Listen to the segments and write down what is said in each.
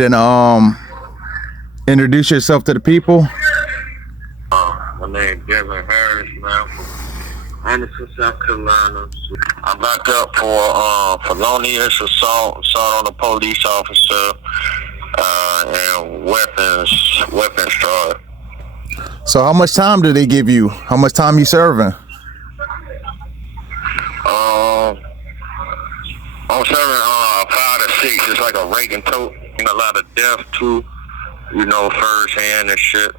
Then introduce yourself to the people. My name is Devin Harris, man, from Anderson, South Carolina. I'm locked up for felonious assault on a police officer, and weapons charge. So how much time did they give you? How much time you serving? I'm serving 5 to 6. It's like a rake and tote. And a lot of death too, you know, first hand and shit.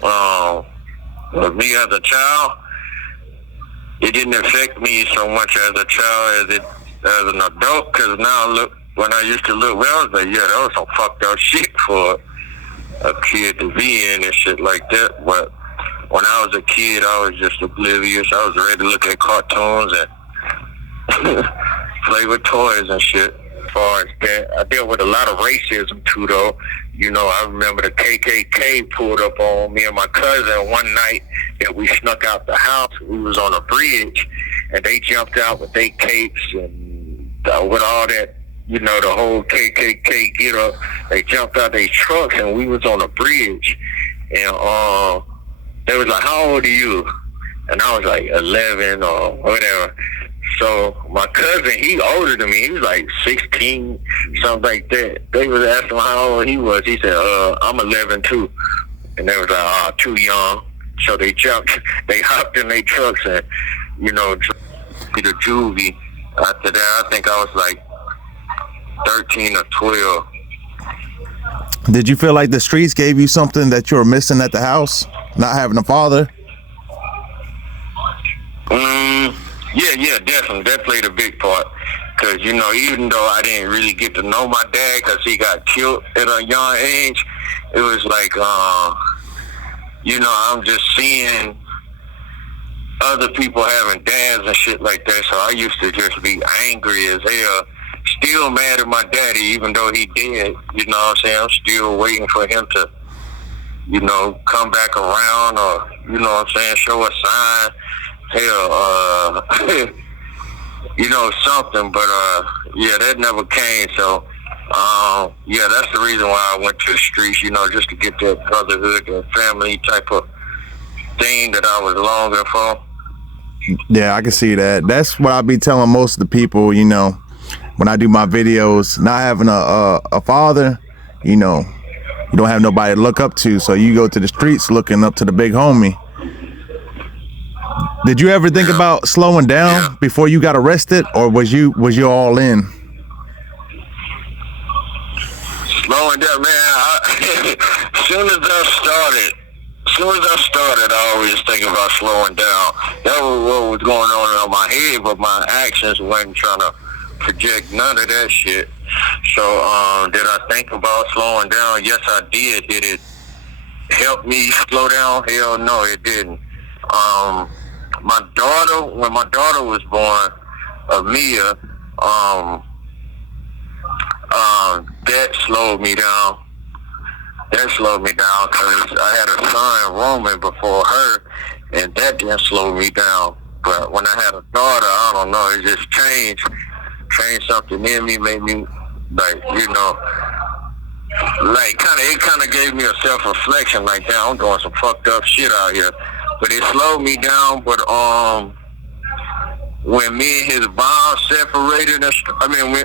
But me as a child, it didn't affect me so much as a child as an adult. Cause now look, when I used to look, well, I was like, yeah, that was some fucked up shit for a kid to be in and shit like that. But when I was a kid, I was just oblivious. I was ready to look at cartoons and play with toys and shit. As far as that, I dealt with a lot of racism too, though. You know, I remember the KKK pulled up on me and my cousin one night that we snuck out the house. We was on a bridge, and they jumped out with their capes and with all that, you know, the whole KKK get up. They jumped out their trucks, and we was on a bridge. And they was like, "How old are you?" And I was like 11 or whatever. So my cousin, he older than me. He was like 16, something like that. They was asking him how old he was. He said, I'm 11 too. And they was like, too young. So they hopped in their trucks and, you know, to the juvie. After that, I think I was like 13 or 12. Did you feel like the streets gave you something that you were missing at the house? Not having a father? Yeah, definitely. That played a big part. Because, you know, even though I didn't really get to know my dad because he got killed at a young age, it was like, you know, I'm just seeing other people having dads and shit like that. So I used to just be angry as hell. Still mad at my daddy, even though he dead. You know what I'm saying? I'm still waiting for him to, you know, come back around or, you know what I'm saying, show a sign. Hell, you know, something, but yeah, that never came. So yeah, that's the reason why I went to the streets, you know, just to get that brotherhood and family type of thing that I was longing for. Yeah, I can see that. That's what I be telling most of the people, you know, when I do my videos. Not having a father, you know, you don't have nobody to look up to, so you go to the streets looking up to the big homie. Did you ever think about slowing down before you got arrested, or was you all in? Slowing down, man. As soon as I started, I always think about slowing down. That was what was going on in my head, but my actions wasn't trying to project none of that shit. So, did I think about slowing down? Yes, I did. Did it help me slow down? Hell no, it didn't. When my daughter was born, Mia, that slowed me down. That slowed me down because I had a son, Roman, before her, and that didn't slow me down. But when I had a daughter, I don't know, it just changed something in me, made me, like, you know, like it kind of gave me a self-reflection, like, damn, I'm doing some fucked up shit out here. But it slowed me down. But when me and his mom separated,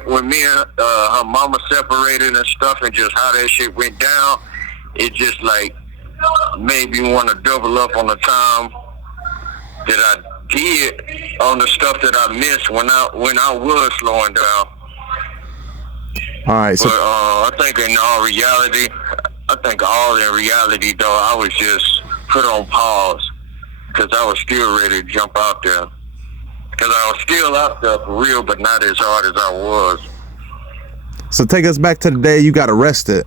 when me and her mama separated and stuff, and just how that shit went down, it just like made me want to double up on the time that I did on the stuff that I missed when I was slowing down. All right. So, but I think in reality, though, I was just put on pause. Because I was still ready to jump out there. Because I was still out there for real, but not as hard as I was. So take us back to the day you got arrested.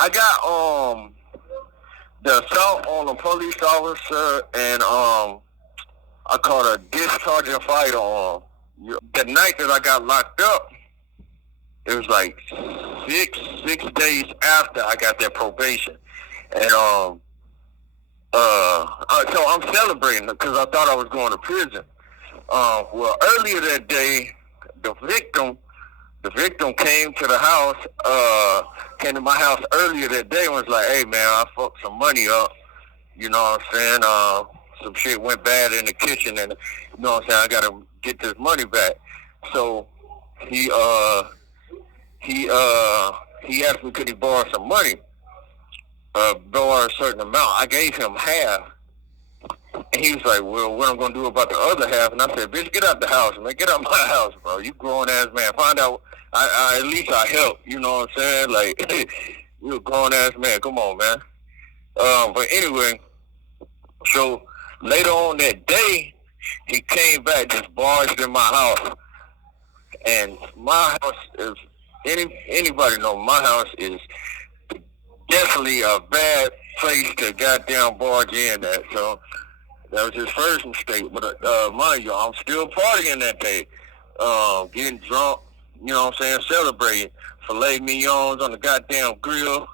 I got the assault on a police officer, and I caught a discharging firearm. The night that I got locked up, it was like six days after I got that probation, and so I'm celebrating because I thought I was going to prison. Well, earlier that day, the victim the victim came to the house, came to my house earlier that day and was like, hey, man, I fucked some money up. You know what I'm saying? Some shit went bad in the kitchen, and you know what I'm saying, I gotta get this money back. So he asked me could he borrow some money, borrow a certain amount. I gave him half. And he was like, well, what I'm going to do about the other half? And I said, bitch, get out the house, man. Get out my house, bro. You grown-ass man. Find out. At least I help. You know what I'm saying? Like, you a grown-ass man. Come on, man. But anyway, so later on that day, he came back, just barged in my house. And my house is, anybody know, my house is definitely a bad place to goddamn barge in at. So that was his first mistake. But mind you, I'm still partying that day, getting drunk, you know what I'm saying, celebrating. Filet mignons on the goddamn grill,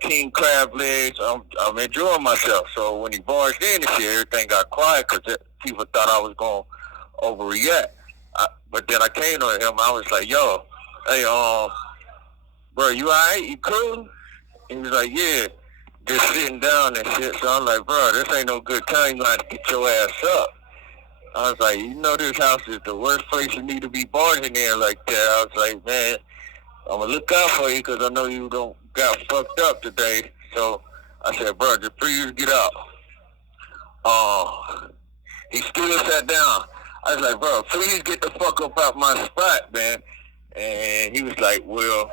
king crab legs. I'm enjoying myself. So when he barged in and shit, everything got quiet because people thought I was going to overreact. But then I came to him, I was like, yo, hey, bro, you all right? You cool? He was like, yeah. Just sitting down and shit. So I'm like, bro, this ain't no good time. You got to get your ass up. I was like, you know, this house is the worst place you need to be barging in like that. I was like, man, I'm going to look out for you because I know you don't got fucked up today. So I said, bro, just please get out. He still sat down. I was like, bro, please get the fuck up out my spot, man. And he was like, well,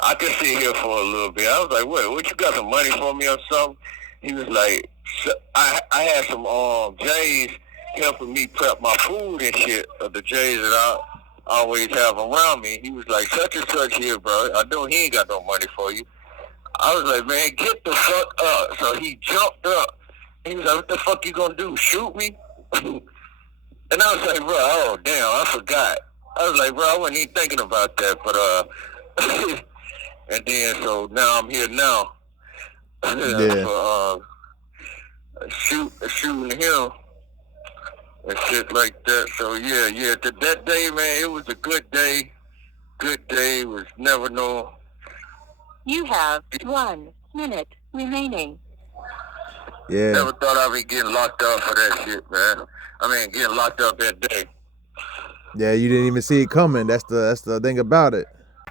I could sit here for a little bit. I was like, what you got some money for me or something? He was like, I had some J's helping me prep my food and shit, the J's that I always have around me. He was like, such and such here, bro. I know he ain't got no money for you. I was like, man, get the fuck up. So he jumped up. He was like, what the fuck you gonna do, shoot me? And I was like, bro, oh, damn, I forgot. I was like, bro, I wasn't even thinking about that, but, and then, so now I'm here now. Yeah. For, shooting him and shit like that. So, yeah, that day, man, it was a good day. Good day. Was never no... You have 1 minute remaining. Yeah. Never thought I'd be getting locked up for that shit, man. I mean, getting locked up that day. Yeah, you didn't even see it coming. That's the thing about it.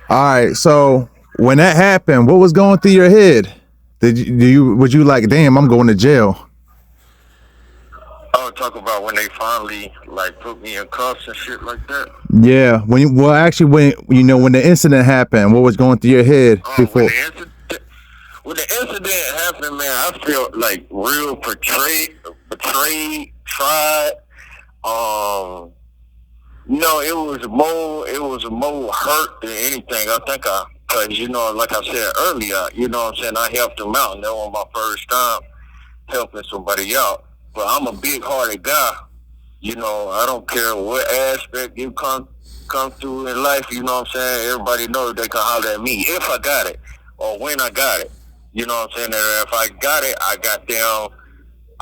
All right, so when that happened, what was going through your head? Was you like, damn, I'm going to jail? I was talking about when they finally like put me in cuffs and shit like that. Yeah, when the incident happened, what was going through your head before? When the incident happened, man, I felt like real betrayed, tried. It was more hurt than anything. I think cause like I said earlier, you know what I'm saying, I helped them out, and that was my first time helping somebody out. But I'm a big-hearted guy. You know, I don't care what aspect you come through in life, you know what I'm saying? Everybody knows they can holler at me if I got it or when I got it. You know what I'm saying? And if I got it,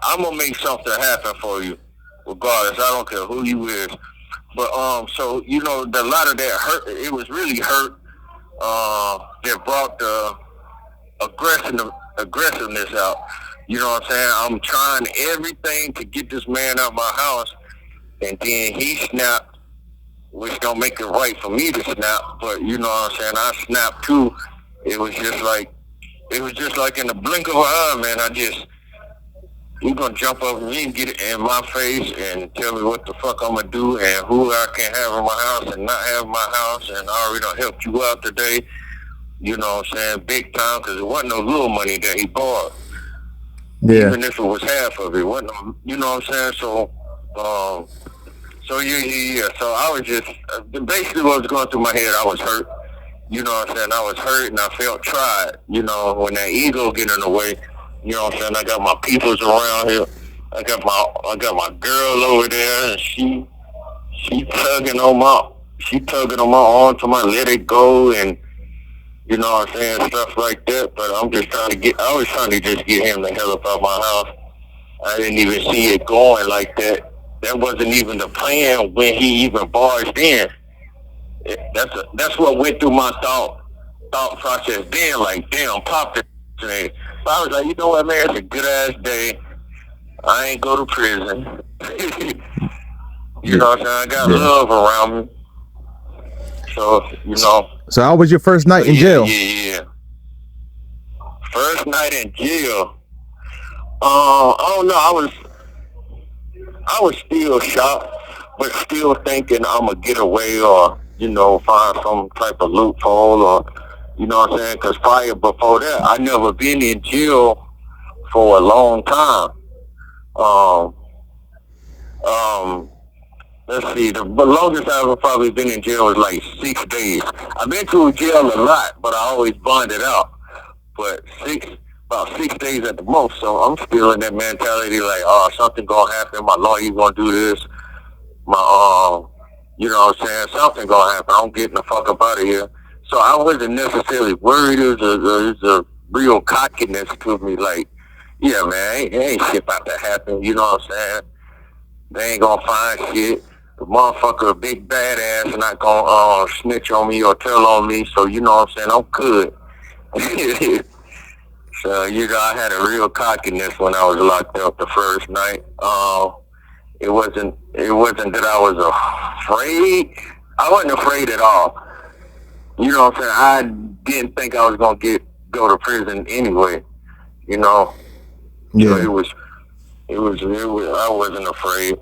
I'm going to make something happen for you regardless. I don't care who you is. But, so, a lot of that hurt, it was really hurt that brought the aggressiveness out. You know what I'm saying? I'm trying everything to get this man out of my house, and then he snapped, which don't make it right for me to snap, but you know what I'm saying? I snapped too. It was just like in the blink of an eye, man. You're gonna jump up me and get it in my face and tell me what the fuck I'm gonna do and who I can have in my house and not have in my house, and I already done helped you out today. You know what I'm saying? Big time, because it wasn't no little money that he borrowed. Yeah. Even if it was half of it, wasn't, you know what I'm saying? So, yeah. So I was just, basically what was going through my head, I was hurt. You know what I'm saying? I was hurt and I felt tried. You know, when that ego get in the way, you know what I'm saying? I got my peoples around here. I got my girl over there, and she tugging on my arm to my let it go, and you know what I'm saying, stuff like that. But I was trying to just get him the hell up out my house. I didn't even see it going like that. That wasn't even the plan when he even barged in. That's what went through my thought process then. Like, damn, pop it today. But I was like, you know what, man? It's a good ass day. I ain't go to prison. You know what I'm saying? I got love around me. So, you know. So how was your first night in jail? Yeah. First night in jail. I don't know. I was still shocked, but still thinking I'm gonna get away or, you know, find some type of loophole or, you know what I'm saying? Because prior before that, I never been in jail for a long time. Let's see, the longest I've probably been in jail was like 6 days. I've been to jail a lot, but I always bonded out. But about 6 days at the most, so I'm still in that mentality like, oh, something gonna happen, my lawyer gonna do this, you know what I'm saying, something gonna happen, I'm getting the fuck up out of here. So I wasn't necessarily worried. It was a real cockiness to me, like, yeah, man, ain't shit about to happen, you know what I'm saying? They ain't gonna find shit. The motherfucker a big badass and not gonna snitch on me or tell on me, so you know what I'm saying, I'm good. So, you know, I had a real cockiness when I was locked up the first night. It wasn't that I was afraid. I wasn't afraid at all. You know what I'm saying? I didn't think I was gonna go to prison anyway. You know. Yeah. So it was. I wasn't afraid.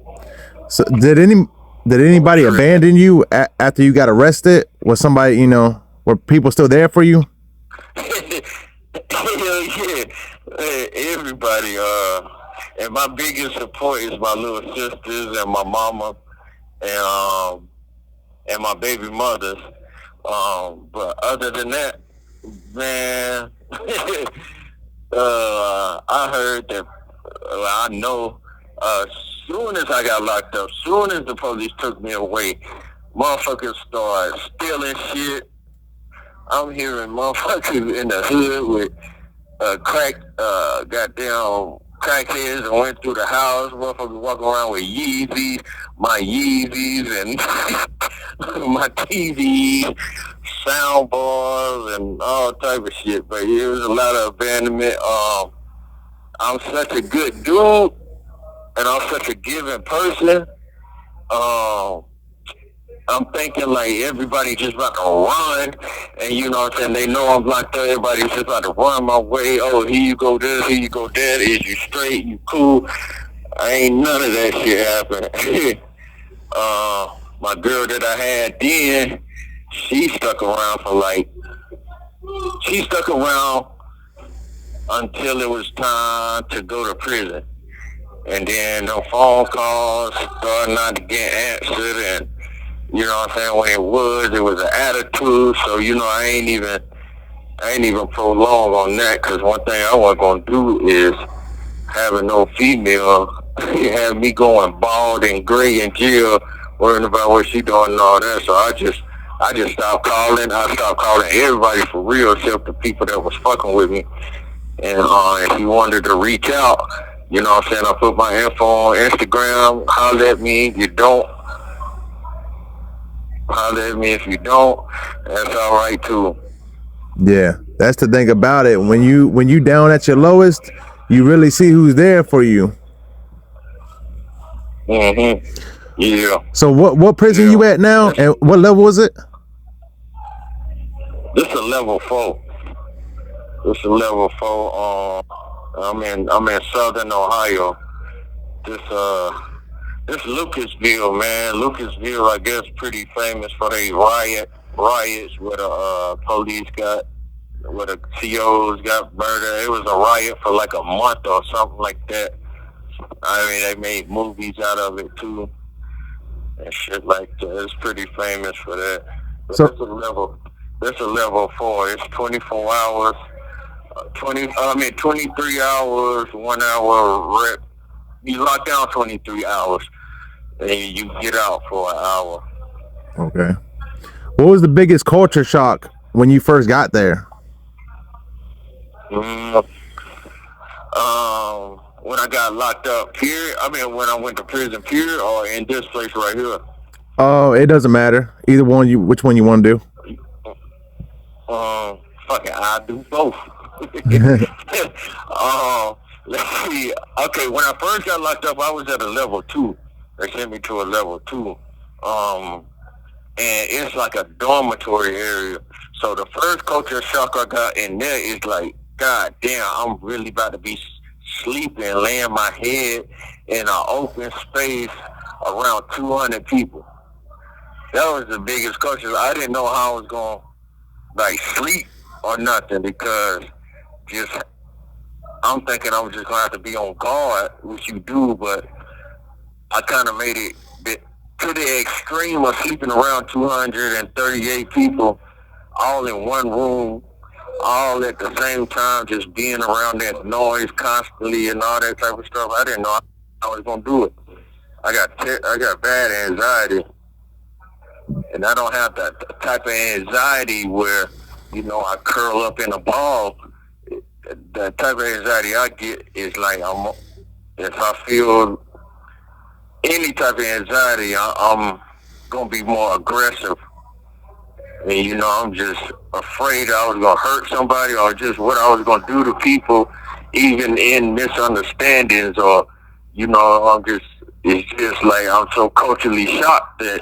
So did anybody abandon you after you got arrested? Was somebody, you know, were people still there for you? Hell yeah. Everybody. And my biggest support is my little sisters and my mama and my baby mothers. But other than that, man, I heard that, I know, soon as I got locked up, soon as the police took me away, motherfuckers started stealing shit. I'm hearing motherfuckers in the hood with goddamn crackheads and went through the house. Motherfuckers walking around with Yeezys, my Yeezys and my TV, soundbars and all type of shit. But it was a lot of abandonment. I'm such a good dude and I'm such a giving person. I'm thinking like everybody just about to run, and you know what I'm saying, they know I'm locked up, everybody's just about to run my way. Oh, here you go this, here you go that, is you straight, you cool? I ain't none of that shit happen. My girl that I had then, she stuck around until it was time to go to prison. And then the phone calls started not to get answered, and you know what I'm saying, when it was an attitude. So, you know, I ain't even prolong on that, because one thing I wasn't going to do is having no female have me going bald and gray in jail, worrying about what she doing and all that. So I just stopped calling. I stopped calling everybody for real, except the people that was fucking with me. And if you wanted to reach out, you know what I'm saying, I put my info on Instagram. Holler at me. You don't. Holler at me. If you don't, that's all right too. Yeah, that's the thing about it. When you down at your lowest, you really see who's there for you. Yeah. So what prison you at now, and what level was it? This is level 4. This is level 4. I'm in Southern Ohio. This Lucasville, man. Lucasville, I guess, pretty famous for their riots where the police where the COs got murdered. It was a riot for like a month or something like that. I mean, they made movies out of it too and shit like that. It's pretty famous for that. But so this a level 4. It's 24 hours. 23 hours, 1 hour rep. You lock down 23 hours, and you get out for an hour. Okay. What was the biggest culture shock when you first got there? When I got locked up, period. I mean, when I went to prison, period, or in this place right here. Oh, it doesn't matter. Either one which one you want to do. Fuck it, I do both. Let's see. Okay, when I first got locked up, I was at a level 2. They sent me to a level 2. And it's like a dormitory area. So the first culture shock I got in there is like, God damn, I'm really about to be sleeping, laying my head in an open space around 200 people. That was the biggest culture. I didn't know how I was going to like sleep or nothing because just I'm thinking I was just going to have to be on guard, which you do, but I kind of made it to the extreme of sleeping around 238 people all in one room, all at the same time, just being around that noise constantly and all that type of stuff. I didn't know I was going to do it. I got bad anxiety, and I don't have that type of anxiety where, you know, I curl up in a ball. The type of anxiety I get is like if I feel any type of anxiety, I'm gonna be more aggressive. And you know, I'm just afraid I was gonna hurt somebody or just what I was gonna do to people, even in misunderstandings or, you know, it's just like I'm so culturally shocked that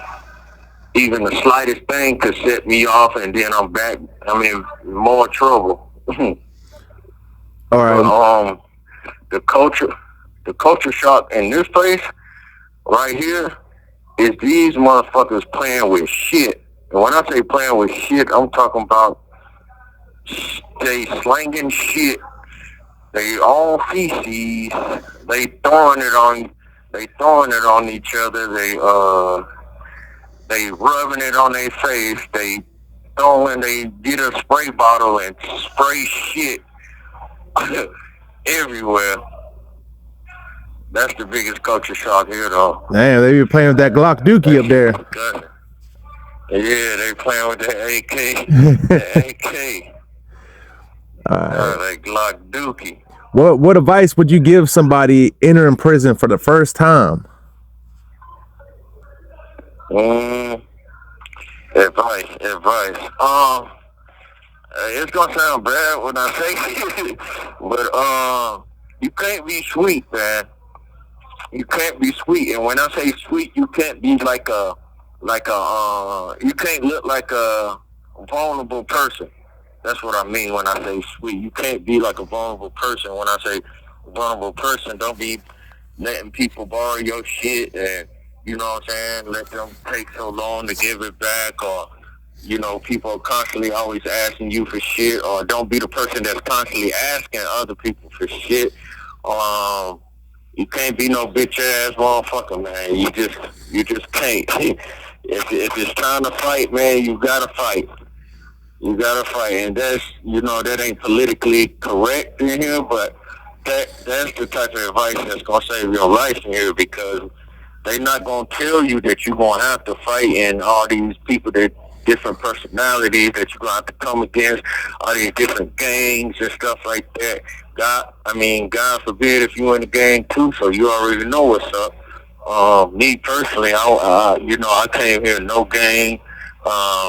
even the slightest thing could set me off and then I'm back, I'm in more trouble. All right. But the culture shock in this place right here is these motherfuckers playing with shit. And when I say playing with shit, I'm talking about they slanging shit. They all feces. They throwing it on each other. They rubbing it on their face. They get a spray bottle and spray shit everywhere. That's the biggest culture shock here, though. Damn, they be playing with that GLOCK dookie up there. Yeah, they playing with that AK. That AK. That GLOCK dookie. What advice would you give somebody entering prison for the first time? Advice. It's gonna sound bad when I say it, but you can't be sweet, man. You can't be sweet, and when I say sweet, you can't be you can't look like a vulnerable person. That's what I mean when I say sweet. You can't be like a vulnerable person. When I say vulnerable person, don't be letting people borrow your shit and, you know what I'm saying, let them take so long to give it back, or, you know, people are constantly always asking you for shit, or don't be the person that's constantly asking other people for shit. You can't be no bitch ass motherfucker, man. You just can't. If it's time to fight, man, you gotta fight. You gotta fight, and that's, you know, that ain't politically correct in here, but that's the type of advice that's gonna save your life in here, because they not gonna tell you that you're gonna have to fight, and all these people that different personalities that you're gonna have to come against, all these different gangs and stuff like that. God forbid if you in the gang too, so you already know what's up. Me personally, I came here no gang,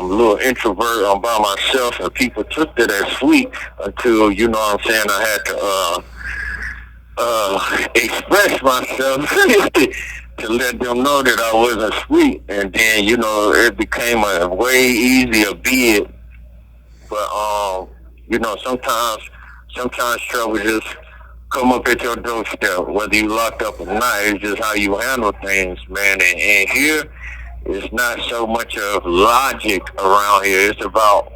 little introvert. I'm by myself, and people took that as sweet until, you know what I'm saying, I had to express myself to let them know that I wasn't sweet, and then, you know, it became a way easier bid. But you know, sometimes trouble just come up at your doorstep, whether you locked up or not. It's just how you handle things, man. And here, it's not so much of logic around here. It's about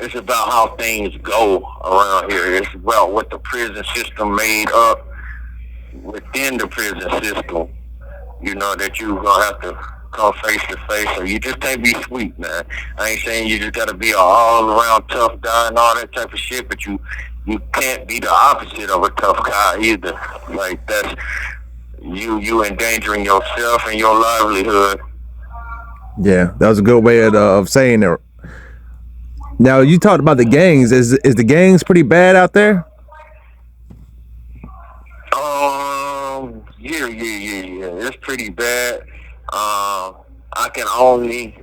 how things go around here. It's about what the prison system made up within the prison system. You know, that you're gonna have to come face to face. So you just can't be sweet, man. I ain't saying you just gotta be an all around tough guy and all that type of shit, but you can't be the opposite of a tough guy either. Like, that's you endangering yourself and your livelihood. Yeah, that was a good way of saying it. Now, you talked about the gangs. Is the gangs pretty bad out there? Yeah. It's pretty bad. I can only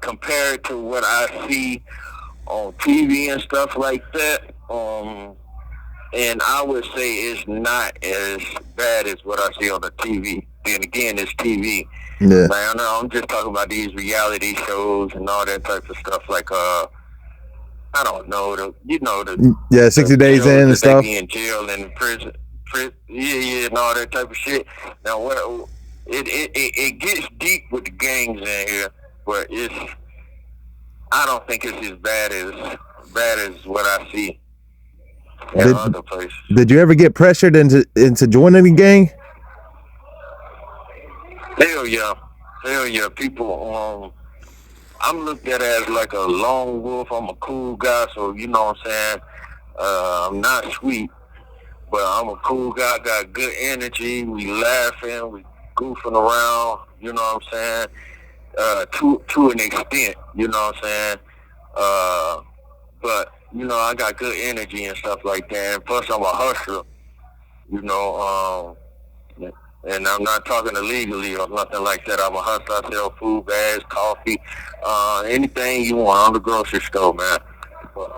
compare it to what I see on TV and stuff like that. And I would say it's not as bad as what I see on the TV. Then again, it's TV. Yeah. Man, I'm just talking about these reality shows and all that type of stuff. Like, I don't know, Yeah, 60 days in and stuff. They be in jail and prison, and all that type of shit. Now, it gets deep with the gangs in here, but I don't think it's as bad as what I see in other places. Did you ever get pressured into joining the gang? Hell yeah. People, I'm looked at as like a lone wolf. I'm a cool guy, so you know what I'm saying. I'm not sweet, but I'm a cool guy. Got good energy. We laughing, we goofing around. You know what I'm saying. To an extent, you know what I'm saying. But you know, I got good energy and stuff like that. And plus, I'm a hustler. You know. And I'm not talking illegally or nothing like that. I'm a hustler. I sell food, bags, coffee, anything you want on the grocery store, man. But,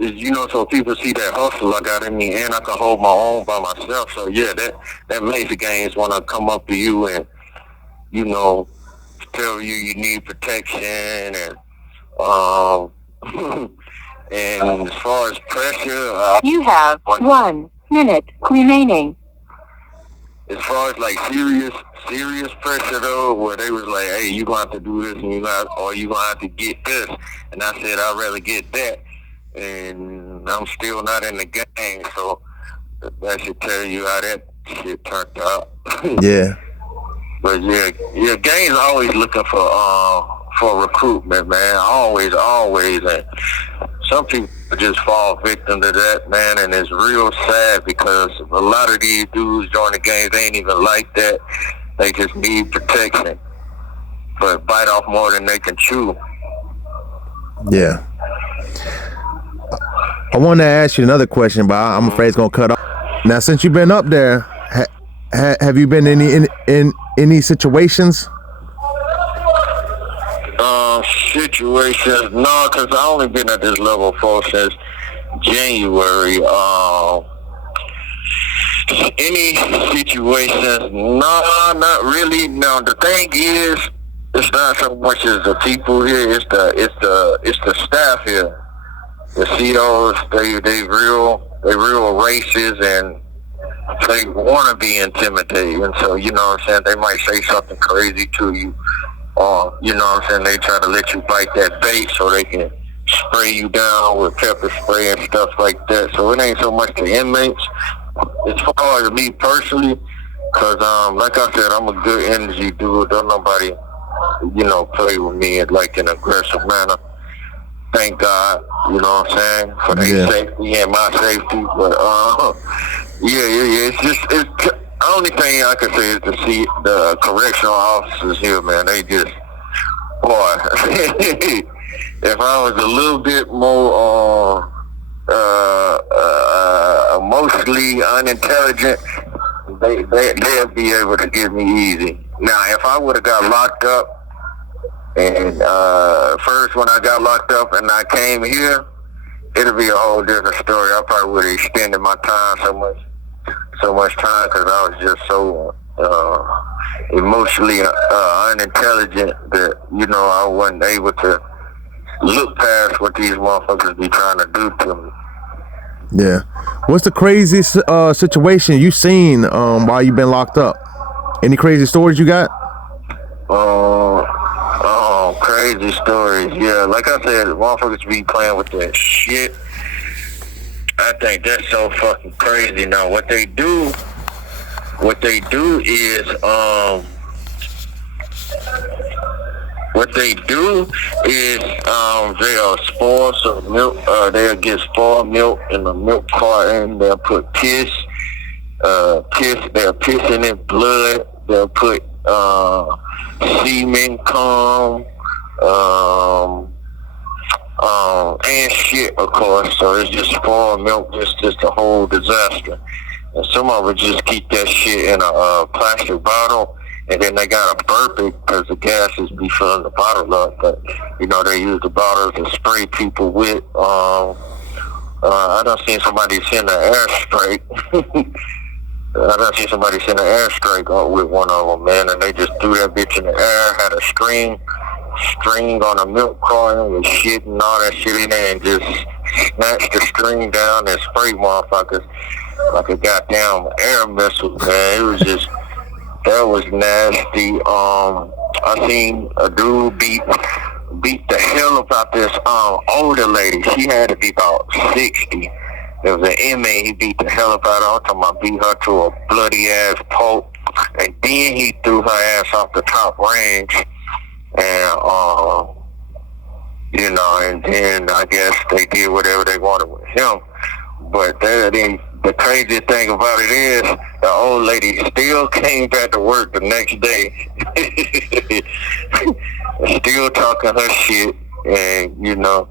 you know, so people see that hustle I got in me, and I can hold my own by myself. So yeah, that makes the gangs want to come up to you and, you know, tell you need protection and and as far as pressure, you have 1 minute remaining. As far as like serious pressure though, where they was like, hey, you gonna have to do this and you gonna have to get this, and I said I'd rather get that, and I'm still not in the gang, so that should tell you how that shit turned out. Yeah. But yeah, gangs always looking for recruitment, man. Always, and some people just fall victim to that, man, and it's real sad because a lot of these dudes join the gangs, they ain't even like that. They just need protection, but bite off more than they can chew. Yeah. I want to ask you another question, but I'm afraid it's gonna cut off. Now, since you've been up there, have you been in any situations? Situations? No, because I only been at this level 4 since January. Any situations? No, not really. No, the thing is, it's not so much as the people here. It's the staff here. The COs, they real racist and they want to be intimidating. So you know what I'm saying. They might say something crazy to you. You know what I'm saying, they try to let you bite that bait so they can spray you down with pepper spray and stuff like that. So it ain't so much the inmates. As far as me personally, because like I said, I'm a good energy dude. Don't nobody, you know, play with me in like an aggressive manner. Thank God, you know what I'm saying, for their safety and my safety. But it's the only thing I can say is to see the correctional officers here, man. They just, boy, if I was a little bit more emotionally unintelligent, they'll be able to get me easy. Now, if I would have got locked up, and first when I got locked up and I came here, it'll be a whole different story. I probably would have extended my time so much time because I was just so emotionally unintelligent that, you know, I wasn't able to look past what these motherfuckers be trying to do to me. Yeah. What's the craziest situation you seen while you been locked up? Any crazy stories you got? Crazy stories. Yeah, like I said, motherfuckers be playing with that shit. I think that's so fucking crazy. Now, what they do is they'll spoil some milk. They'll get spoiled milk in the milk carton. They'll put piss. They'll piss in it, blood. They'll put semen, cum, and shit, of course. So it's just spoiled milk. It's just a whole disaster. And some of them just keep that shit in a plastic bottle, and then they gotta burp it because the gases be filling the bottle up. But you know, they use the bottles to spray people with. I done seen somebody send an air strike. I done seen somebody send an air strike with one of them, man, and they just threw that bitch in the air, had a string on a milk carton with shit and all that shit in there, and just snatched the string down and sprayed motherfuckers like a goddamn air missile, man. It was just, that was nasty. I seen a dude beat the hell about this older lady. She had to be about 60. There was an inmate, he beat the hell about her. I'm talking about beat her to a bloody ass pulp. And then he threw her ass off the top range. And, you know, and then I guess they did whatever they wanted with him. But the crazy thing about it is, the old lady still came back to work the next day. Still talking her shit. And, you know,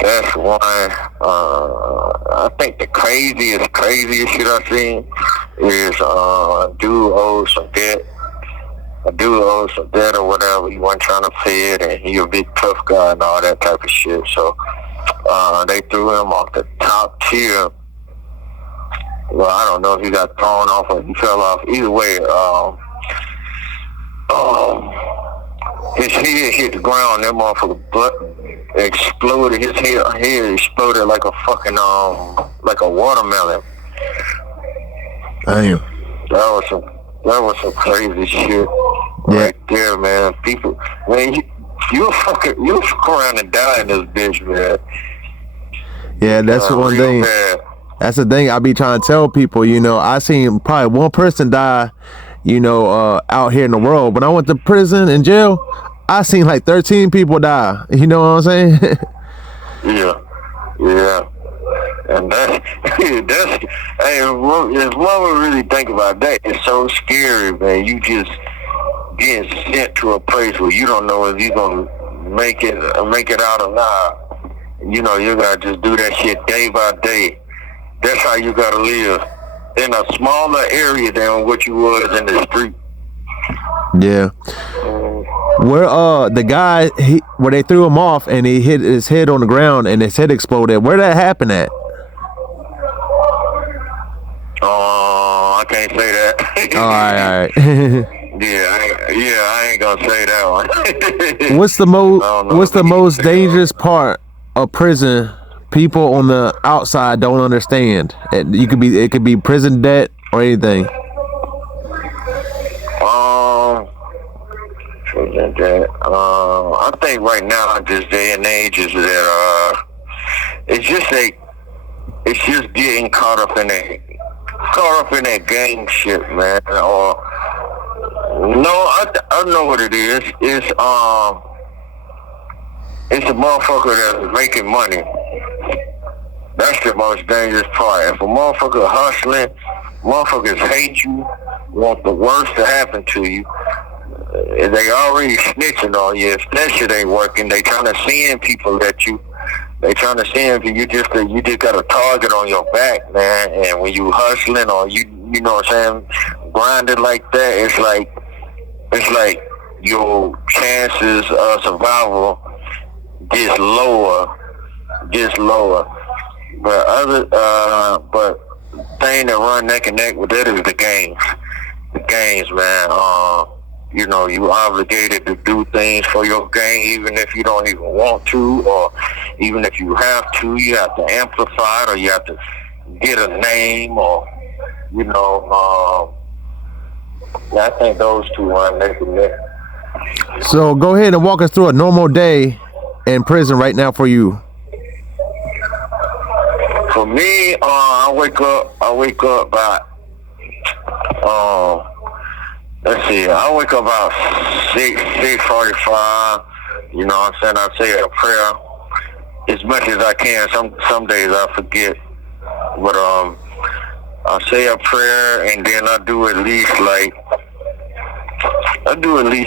that's why I think the craziest shit I've seen is a dude owes some debt. A dude owes some debt or whatever. He wasn't trying to pay it, and he a big tough guy and all that type of shit. So they threw him off the top tier. Well, I don't know if he got thrown off or he fell off. Either way, his head hit the ground. That motherfucker butt exploded. His head exploded like a fucking like a watermelon. Damn. That was some crazy shit right there, man. People, man, you fuck around and die in this bitch, man. Yeah, that's the one thing. Bad. That's the thing I be trying to tell people, you know. I seen probably one person die, you know, out here in the world. When I went to prison and jail, I seen like 13 people die. You know what I'm saying? Yeah. And that's hey, if one would really think about that, it's so scary, man. You just getting sent to a place where you don't know if you're gonna make it out or not. You know, you gotta just do that shit day by day. That's how you gotta live in a smaller area than what you was in the street. Yeah. Where the guy where they threw him off and he hit his head on the ground and his head exploded. Where that happened at? I can't say that. All right. I ain't gonna say that one. What's the most dangerous part of prison? People on the outside don't understand. It could be prison debt or anything. Prison debt. I think right now, in this day and age, is that it's just getting caught up in that gang shit, man. Or no, I know what it is. It's a motherfucker that's making money. That's the most dangerous part. If a motherfucker hustling, motherfuckers hate you, want the worst to happen to you. They already snitching on you. If that shit ain't working, they trying to send people at you. They trying to send you. You just got a target on your back, man. And when you hustling or you know what I'm saying, grinding like that, it's like your chances of survival gets lower. But thing that run neck and neck with that is the games. The games, man. You know, you obligated to do things for your gang, even if you don't even want to, or even if you have to, you have to amplify it, or you have to get a name, or, you know, I think those two run neck and neck. So go ahead and walk us through a normal day in prison right now for you. For me, I wake up about, let's see, I wake up about 6:45. You know what I'm saying? I say a prayer as much as I can. Some days I forget, but I say a prayer and then I do at least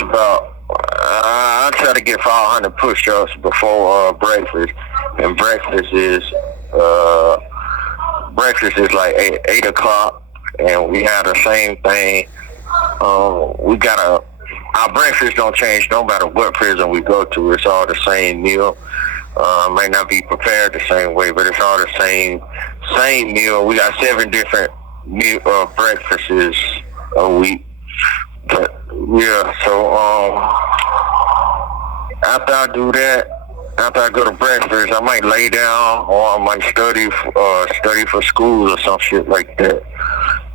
about. I try to get 500 push-ups before breakfast, and breakfast is like 8 o'clock. and we had the same thing. We got our breakfast don't change no matter what prison we go to. It's all the same meal. Might not be prepared the same way, but it's all the same meal. We got 7 different meal breakfasts a week. But yeah, so after I do that, after I go to breakfast, I might lay down or I might study for school or some shit like that.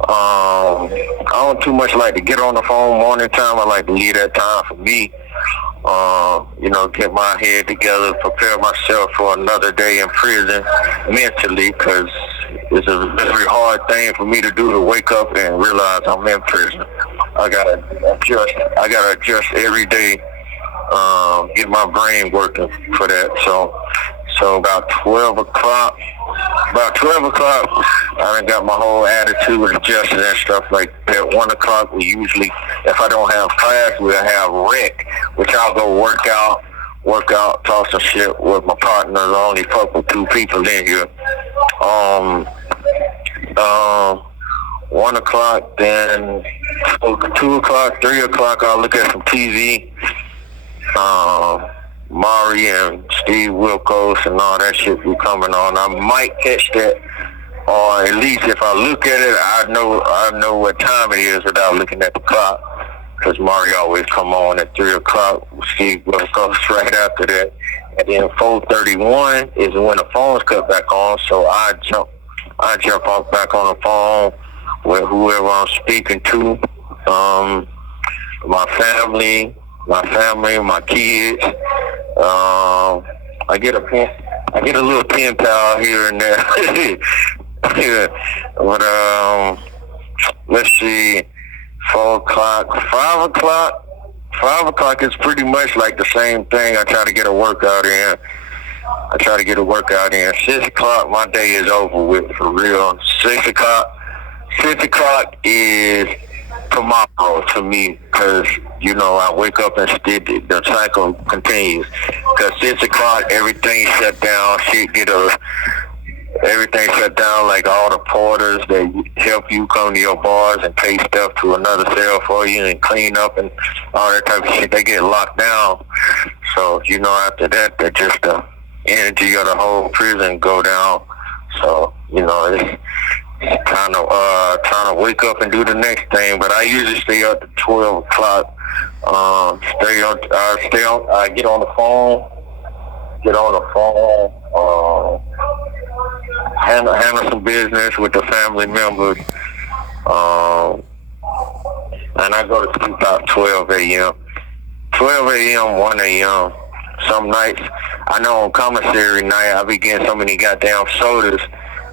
I don't too much like to get on the phone morning time. I like to leave that time for me. You know, get my head together, prepare myself for another day in prison mentally, because it's a very hard thing for me to do, to wake up and realize I'm in prison. I gotta adjust every day, get my brain working for that. So about 12 o'clock, I done got my whole attitude adjusted and stuff like that. 1 o'clock, we usually, if I don't have class, we'll have rec, which I'll go work out, talk some shit with my partners. I only fuck with 2 people in here. 1 o'clock, then 2 o'clock, 3 o'clock, I'll look at some TV. Mari and Steve Wilkos and all that shit be coming on. I might catch that, or at least if I look at it, I know what time it is without looking at the clock. Because Mari always come on at 3 o'clock. Steve Wilkos right after that, and then 4:31 is when the phones cut back on. So I jump off back on the phone with whoever I'm speaking to, my family, my kids. I get a little pen pal here and there. But let's see, 4 o'clock, 5 o'clock is pretty much like the same thing. I try to get a workout in. 6 o'clock, my day is over with for real. 6 o'clock is tomorrow to me, because you know I wake up and the cycle continues. Because 6 o'clock, everything shut down. Everything shut down. Like all the porters that help you come to your bars and take stuff to another cell for you and clean up and all that type of shit, they get locked down. So you know after that, just the energy of the whole prison go down. So you know it's kind of trying to wake up and do the next thing, but I usually stay up to 12 o'clock. I get on the phone, handle some business with the family members, and I go to sleep about 12 a.m., 1 a.m. Some nights, I know on commissary night, I be getting so many goddamn sodas,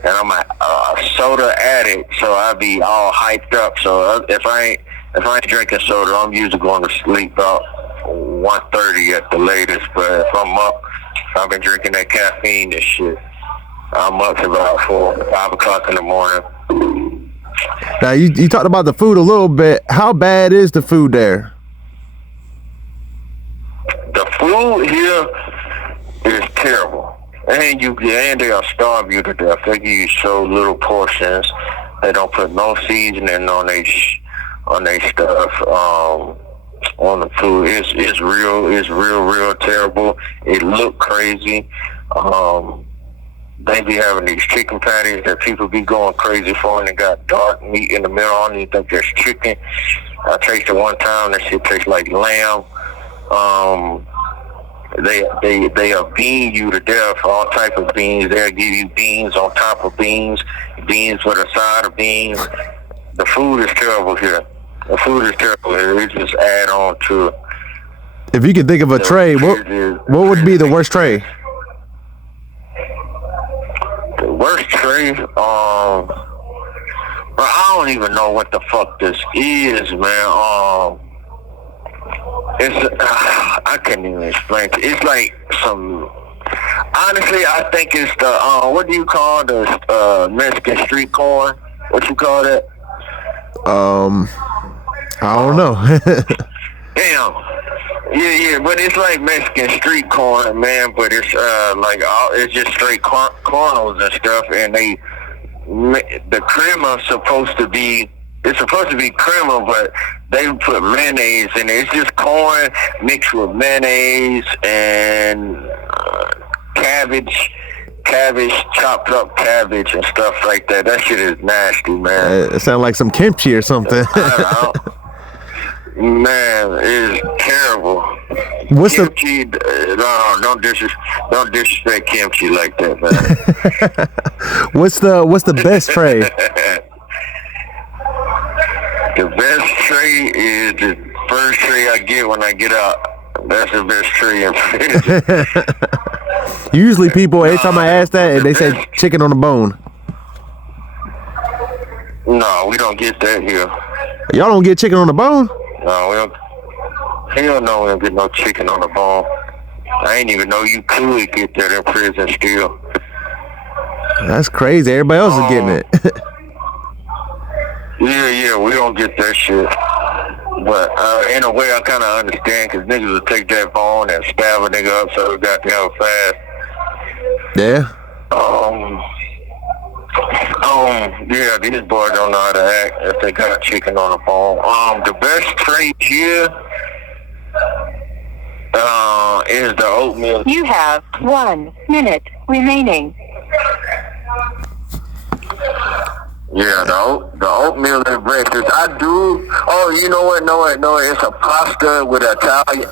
and I'm a soda addict, so I be all hyped up. So if I ain't drinking soda, I'm usually going to sleep about 1:30 at the latest. But if I'm up, I've been drinking that caffeine and shit, I'm up to about 4, 5 o'clock in the morning. Now you talked about the food a little bit. How bad is the food there? The food here is terrible. And they'll starve you to death. They give you so little portions. They don't put no seasoning on their stuff. On the food, it's real terrible. It look crazy. They be having these chicken patties that people be going crazy for, and they got dark meat in the middle. I don't even think there's chicken. I tasted one time, that shit tastes like lamb. They'll bean you to death, all type of beans. They'll give you beans on top of beans with a side of beans. The food is terrible here. It just add on to it. If you could think of a tray, what would be the worst tray? The worst tray, I don't even know what the fuck this is, man. I can't even explain it. It's like some. Honestly, I think it's the what do you call the Mexican street corn? What you call that? I don't know. Damn. Yeah, but it's like Mexican street corn, man. But it's it's just straight cornels and stuff, and they the crema supposed to be. It's supposed to be crema, but they put mayonnaise in it. It's just corn mixed with mayonnaise and cabbage, chopped up cabbage and stuff like that. That shit is nasty, man. It sounds like some kimchi or something. I don't know. Man, it's terrible. What's kimchi? No, don't disrespect kimchi like that, man. What's the best tray? The best tray is the first tray I get when I get out. That's the best tray in prison. Usually people, every time I ask that, and they say chicken on the bone. No, we don't get that here. Y'all don't get chicken on the bone? No, we don't. Hell no, we don't get no chicken on the bone. I ain't even know you could get that in prison still. That's crazy. Everybody else is getting it. Yeah, we don't get that shit. But in a way, I kind of understand, because niggas will take that bone and stab a nigga up so goddamn fast. Yeah. Yeah, these boys don't know how to act if they got chicken on the bone. The best trait here is the oatmeal. You have 1 minute remaining. Yeah, the oatmeal and breakfast. I do. Oh, you know what? No, it's a pasta with Italian,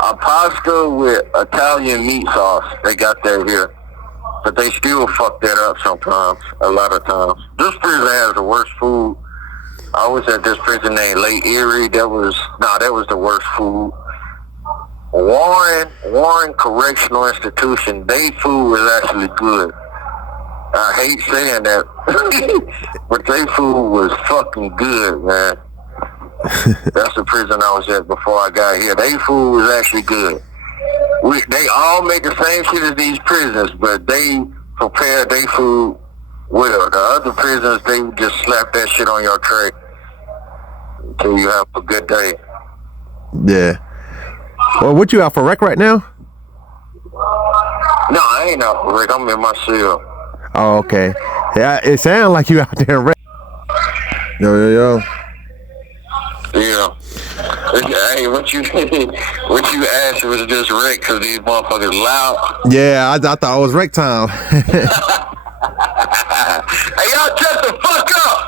a pasta with Italian meat sauce. They got that here, but they still fuck that up sometimes. A lot of times. This prison has the worst food. I was at this prison named Lake Erie. That was the worst food. Warren Correctional Institution. They food was actually good. I hate saying that, but they food was fucking good, man. That's the prison I was at before I got here. They food was actually good. They all make the same shit as these prisons, but they prepare their food well. The other prisons, they just slap that shit on your tray until you have a good day. Yeah. Well, what you out for rec right now? No, I ain't out for rec. I'm in my cell. Oh, okay. Yeah, it sounds like you out there rec. Yo. Yeah. Hey, what you asked was just rec because these motherfuckers loud. Yeah, I thought it was rec time. Hey, y'all shut the fuck up!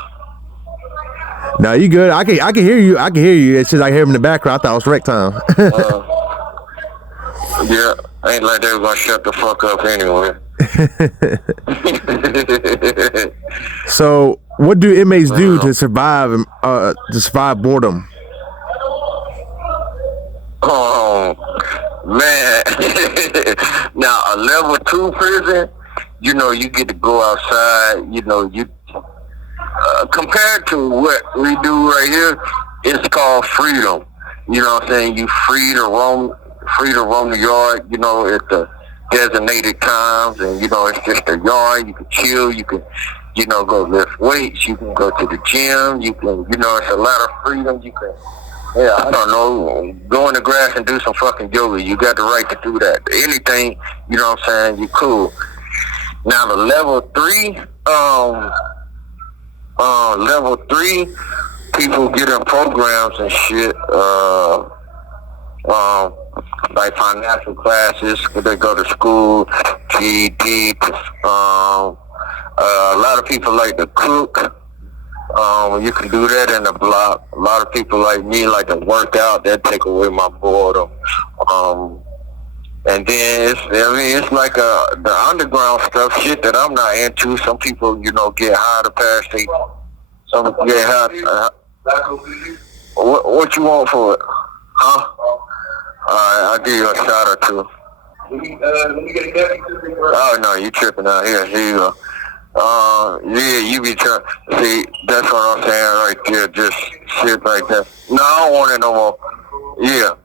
No, you good. I can hear you. I can hear you. It's just I hear him in the background. I thought it was rec time. Yeah, I ain't like they were gonna shut the fuck up anyway. So, what do inmates do to survive boredom? Oh man, now a level 2 prison, you get to go outside. Compared to what we do right here, it's called freedom. You know what I'm saying? You free to roam the yard. At the designated times, and it's just a yard. You can chill. You can, go lift weights. You can go to the gym. You can, it's a lot of freedom. You can, I don't know, go in the grass and do some fucking yoga. You got the right to do that. Anything, you know what I'm saying? You cool. Now the level 3, people get in programs and shit. Like financial classes, they go to school, GED. A lot of people like to cook. You can do that in the block. A lot of people like me like to work out. That take away my boredom. And then it's like the underground stuff, shit that I'm not into. Some people, get high to pass. Some get high. What you want for it? Huh? Alright, I'll give you a shot or two. Let me get a deputy. Oh no, you tripping out here. Here you go. Yeah, you be trying. See, that's what I'm saying right there. Just shit like that. No, I don't want it no more. Yeah,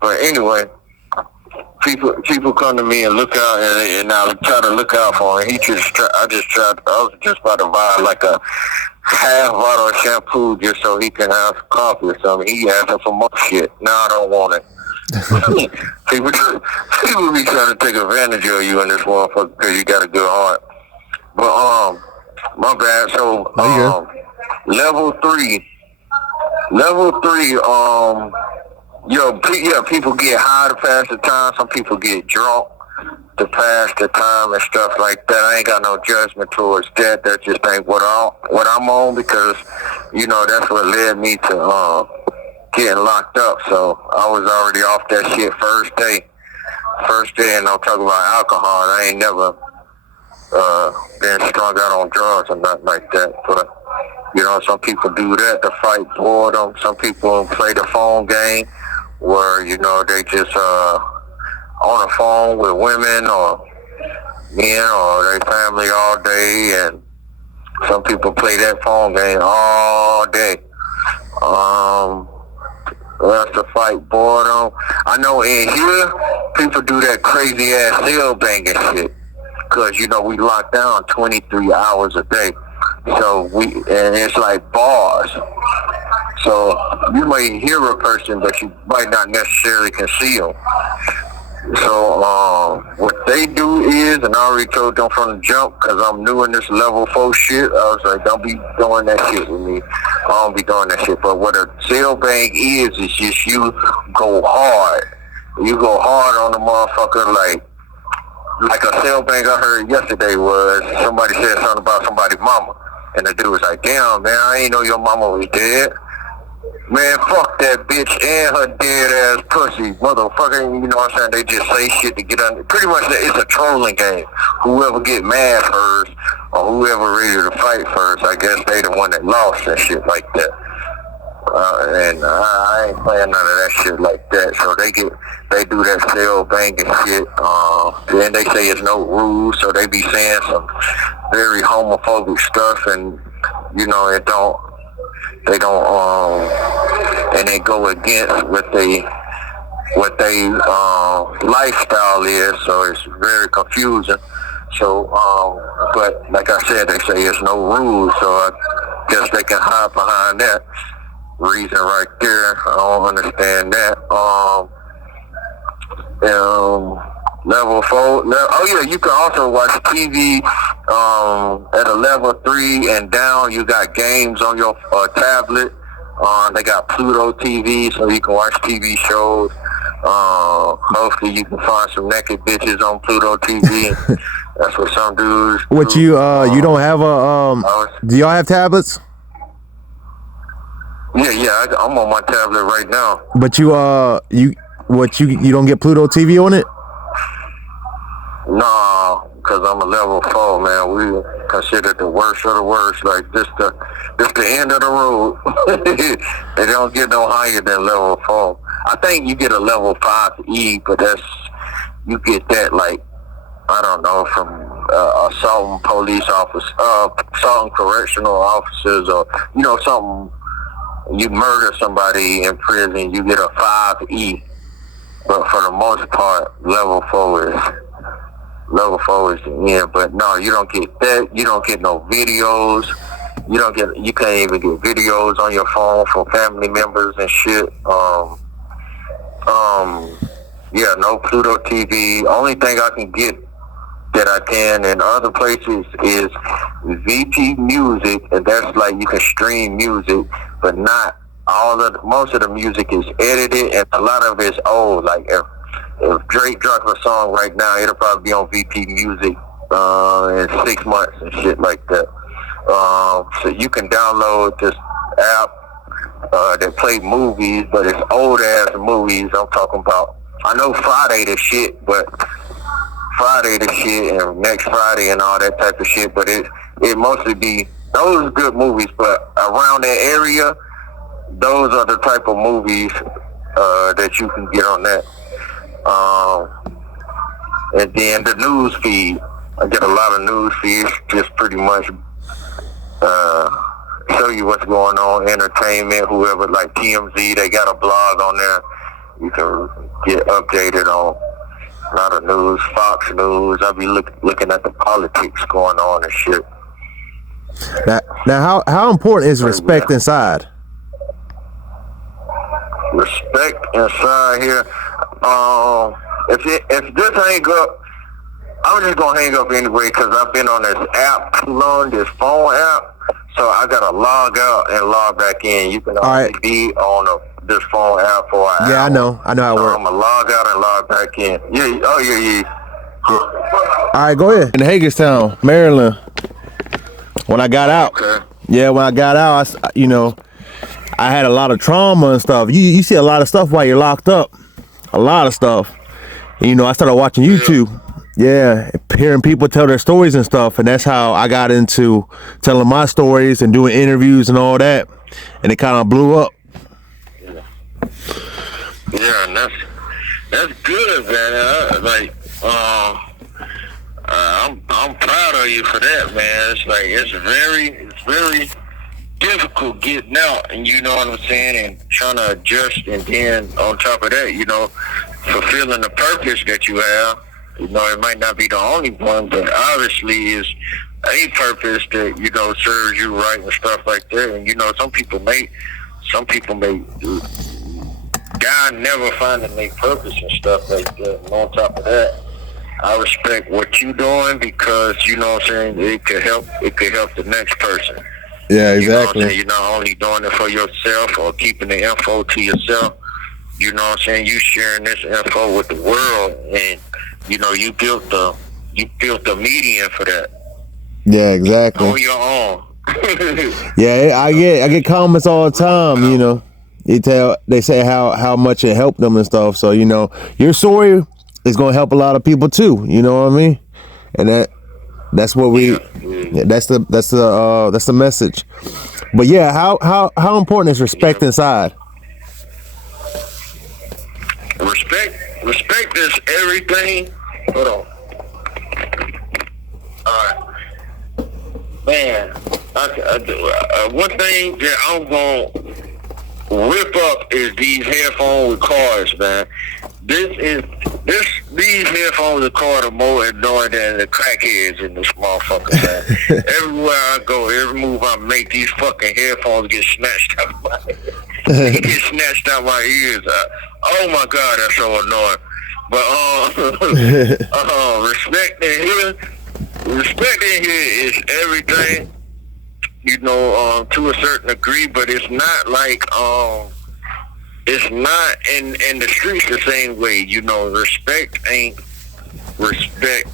but anyway, people come to me and look out, and I try to look out for him. I was just about to buy like a half bottle of shampoo just so he can have coffee or something. He asking for more shit. Now I don't want it. people be trying to take advantage of you in this motherfucker because you got a good heart. But My bad. So, Oh, level three, people get high to pass the time. Some people get drunk to pass the time and stuff like that. I ain't got no judgment towards that. That just ain't what I'm on, because, you know, that's what led me to getting locked up. So I was already off that shit first day, and I'm talking about alcohol. I ain't never been strung out on drugs or nothing like that. But, you know, some people do that to fight boredom. Some people play the phone game where, you know, they just on the phone with women or men or their family all day, and some people play that phone game all day. That's to fight boredom. I know in here, people do that crazy ass cell banging shit, because, you know, we lock down 23 hours a day. So and it's like bars. So you may hear a person, but you might not necessarily can see them. So what they do is, and I already told them from the jump, because I'm new in this level 4 shit, I was like, don't be doing that shit with me. I don't be doing that shit. But what a cell bang is just you go hard. You go hard on the motherfucker, like a cell bang I heard yesterday was somebody said something about somebody's mama. And the dude was like, damn, man, I ain't know your mama was dead. Man, fuck that bitch and her dead ass pussy, motherfucker. You know what I'm saying? They just say shit to get under. Pretty much, it's a trolling game. Whoever get mad first, or whoever ready to fight first, I guess they the one that lost and shit like that. And I ain't playing none of that shit like that. So they do that cell banging shit. Then they say it's no rules, so they be saying some very homophobic stuff, and, you know, they don't and they go against what they lifestyle is, so it's very confusing. So but like I said, they say it's no rules, so I guess they can hide behind that reason right there. I don't understand that. Level 4. Oh yeah, you can also watch TV at a level 3 and down. You got games on your tablet. They got Pluto TV, so you can watch TV shows. Hopefully you can find some naked bitches on Pluto TV. That's what some dudes what do. you don't have a do y'all have tablets? Yeah, I'm on my tablet right now. But you don't get Pluto TV on it? Nah, because I'm a level 4, man. We considered the worst of the worst. Like, this the end of the road. They don't get no higher than level 4. I think you get a level 5E, but you get that, like, I don't know, from assaulting police officers, assaulting correctional officers, or, you know, something, you murder somebody in prison, you get a 5E. But for the most part, level 4 is the end. But no, you don't get that. You don't get no videos. You can't even get videos on your phone from family members and shit. Yeah, no Pluto TV. Only thing I can get that I can in other places is VP Music, and that's like you can stream music, but not most of the music is edited, and a lot of it's old. Like if Drake dropped a song right now, it'll probably be on VP Music in 6 months and shit like that. So you can download this app that play movies, but it's old ass movies. I'm talking about. I know Friday the shit, and Next Friday and all that type of shit, but it mostly be those good movies, but around that area, those are the type of movies that you can get on that. And then the news feed, I get a lot of news feeds, just pretty much show you what's going on, entertainment, whoever, like TMZ, they got a blog on there. You can get updated on a lot of news, Fox News. I'll be looking at the politics going on and shit. Now how important is respect inside? Respect inside here. If this ain't good, I'm just gonna hang up anyway because I've been on this app too long, this phone app. So I gotta log out and log back in. You can only be on this phone app for an hour. Yeah, I know how it works. I'm gonna log out and log back in. Yeah. Oh yeah. All right, go ahead. In Hagerstown, Maryland. When I got out, when I got out, I had a lot of trauma and stuff. You see a lot of stuff while you're locked up. A lot of stuff. And, I started watching YouTube. Yeah, hearing people tell their stories and stuff, and that's how I got into telling my stories and doing interviews and all that, and it kind of blew up. Yeah, and that's good, man. I'm proud of you for that, man. It's like it's very difficult getting out, and you know what I'm saying, and trying to adjust, and then on top of that, fulfilling the purpose that you have. It might not be the only one, but obviously is a purpose that, serves you right and stuff like that. And, some people may, God never finding their purpose and stuff like that. And on top of that, I respect what you doing because, you know what I'm saying, it could help the next person. Yeah, exactly. You know what I'm saying? You're not only doing it for yourself or keeping the info to yourself. You know what I'm saying? You sharing this info with the world, and you built the medium for that. Yeah, exactly. On your own. Yeah, I get comments all the time. They say how much it helped them and stuff. So your story is gonna help a lot of people too. You know what I mean? And that's what that's the message. But yeah, how important is respect inside? Respect is everything. Hold on. Alright. Man, one thing that I'm going to rip up is these headphones with cars, man. These headphones with cars are more annoying than the crackheads in this motherfucker, man. Everywhere I go, every move I make, these fucking headphones get snatched out of my head. They get snatched out my ears. Oh my God, that's so annoying. But respect in here is everything, to a certain degree, but it's not like it's not in the streets the same way. Respect ain't respect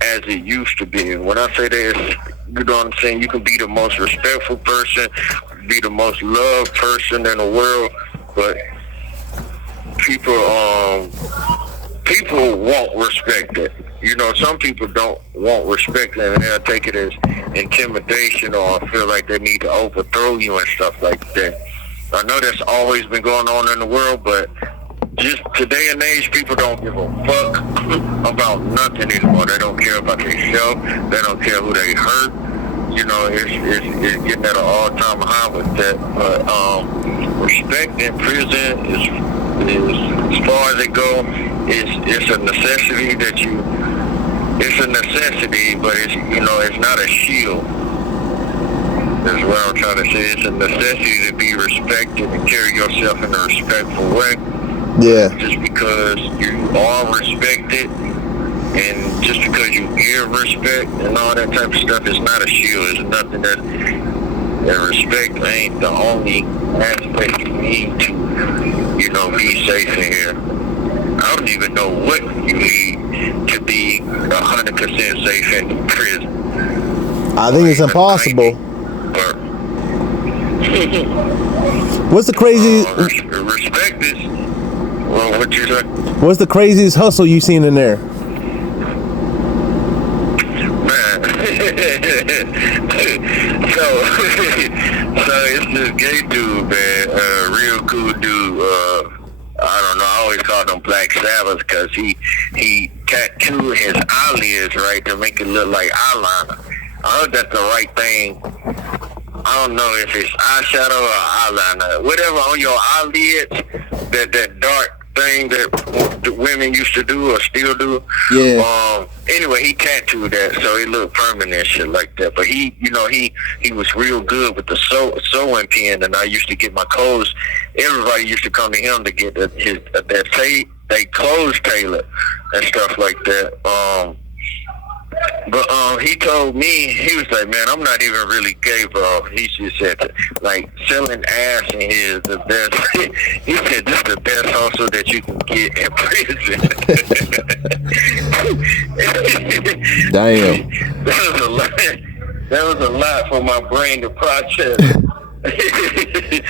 as it used to be. And when I say that, you know what I'm saying, you can be the most respectful person, be the most loved person in the world, but people won't respect it. Some people don't want respect, and they'll take it as intimidation or feel like they need to overthrow you and stuff like that. I know that's always been going on in the world, but just today and age, people don't give a fuck about nothing anymore. They don't care about themselves. They don't care who they hurt. It's getting at an all-time high with that. But respect in prison is as far as it goes, it's a necessity it's a necessity, but it's not a shield. That's what I'm trying to say. It's a necessity to be respected and carry yourself in a respectful way. Yeah. Just because you are respected and just because you give respect and all that type of stuff, it's not a shield. It's nothing that respect ain't the only aspect you need to, be safe in here. I don't even know what you need to be 100% safe in prison. I think it's impossible. What's the craziest? Respect is. Well, what you say? What's the craziest hustle you seen in there? Man, so it's this gay dude, man, real cool dude. I don't know. I always called him Black Sabbath because he tattooed his eyelids, right, to make it look like eyeliner. I heard that's the right thing. I don't know if it's eyeshadow or eyeliner. Whatever on your eyelids, that dark thing that the women used to do or still do. Yeah. Anyway, he tattooed that, so it looked permanent, shit like that. But he was real good with the sewing pen, and I used to get my clothes. Everybody used to come to him to get they clothes tailored and stuff like that. But he told me, he was like, man, I'm not even really gay, bro. He just said, like, selling ass in here is the best. He said, this is the best hustle that you can get in prison. Damn. That was a lot for my brain to process.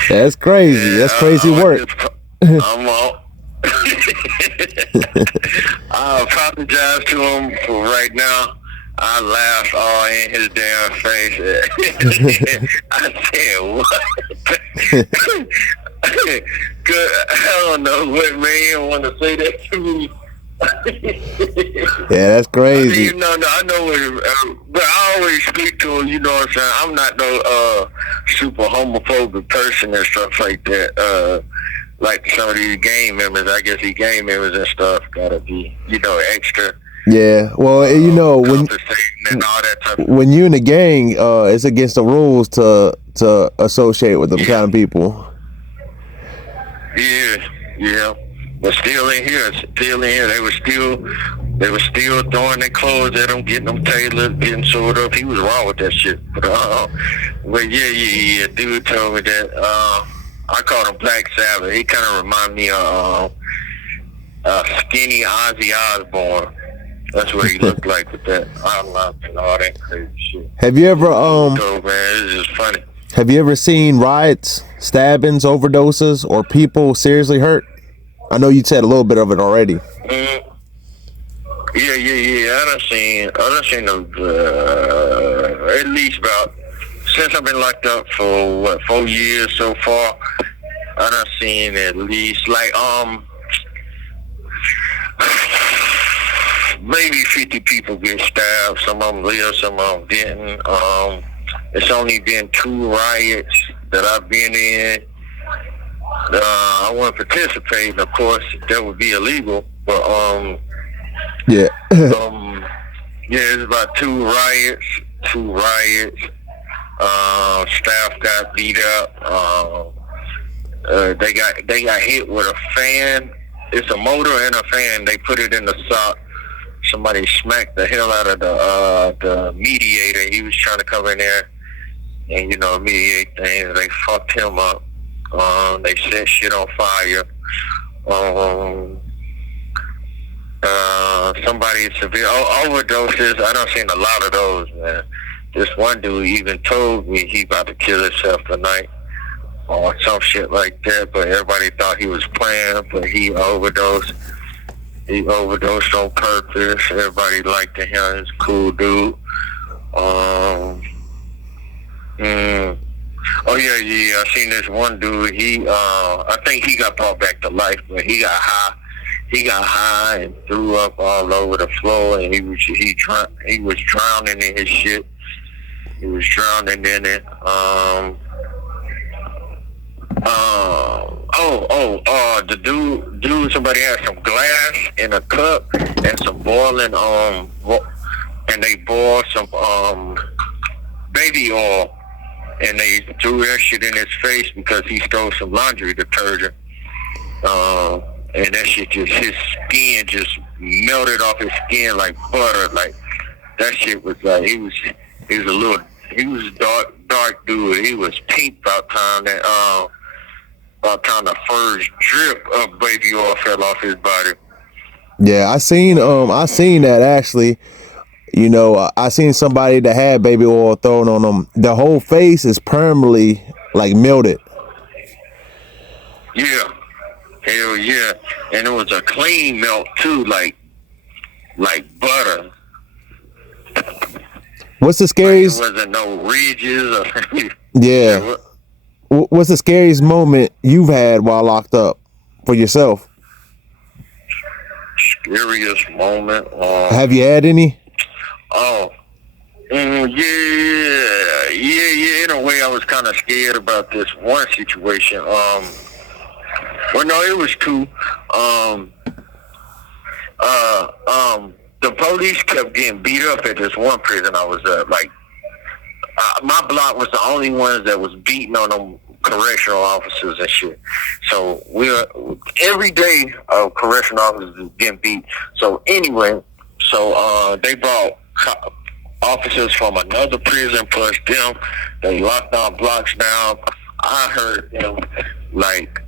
That's crazy. That's crazy work. I'm all. I apologize to him for right now. I laughed all in his damn face. I said, what? Good. I don't know what made him want to say that to me. Yeah, that's crazy. I know what, but I always speak to him, you know what I'm saying? I'm not no super homophobic person and stuff like that. Like some of these gang members, I guess these gang members and stuff gotta be, extra. Yeah, well, when and all that type when you in the gang, it's against the rules to associate with them kind of people. Yeah. But still in here, they were still throwing their clothes at him, getting them tailored, getting sewed up. He was wrong with that shit. But yeah. Dude told me that. I called him Black Sabbath. He kind of reminded me of skinny Ozzy Osbourne. That's what he looked like with that unlock and all that crazy shit. Have you ever man, it's just funny. Have you ever seen riots, stabbings, overdoses, or people seriously hurt? I know you said a little bit of it already. Yeah. I done seen at least about, since I've been locked up for 4 years so far, I done seen at least maybe 50 people get stabbed. Some of them live, some of them didn't. It's only been 2 riots that I've been in. I wouldn't participate, of course, that would be illegal. But yeah. It's about 2 riots. Staff got beat up. They got hit with a fan. It's a motor and a fan. They put it in the sock. Somebody smacked the hell out of the mediator. He was trying to come in there and mediate things. They fucked him up. They set shit on fire. Somebody severe overdoses. I done seen a lot of those, man. This one dude even told me he about to kill himself tonight or some shit like that, but everybody thought he was playing, but he overdosed. He overdosed on purpose. Everybody liked him. He's a cool dude. Oh yeah. I seen this one dude. I think he got brought back to life, but he got high. He got high and threw up all over the floor, and he was drowning in his shit. He was drowning in it. The dude, somebody had some glass in a cup and some boiling, and they boiled some, baby oil, and they threw that shit in his face because he stole some laundry detergent. And that shit his skin just melted off his skin like butter. Like, that shit was like, he was a dark dude. He was pink about time the first drip of baby oil fell off his body. Yeah, I seen that actually. I seen somebody that had baby oil thrown on them. The whole face is permanently like melted. Yeah. Hell yeah. And it was a clean melt too, like butter. What's the scariest? There wasn't no ridges or yeah. What's the scariest moment you've had while locked up for yourself? Scariest moment? Have you had any? Yeah. In a way, I was kind of scared about this one situation. Well, no, it was 2. The police kept getting beat up at this one prison I was at. My block was the only ones that was beating on them correctional officers and shit. So every day correctional officers was getting beat. So anyway, they brought officers from another prison plus them. They locked our blocks down. I heard them like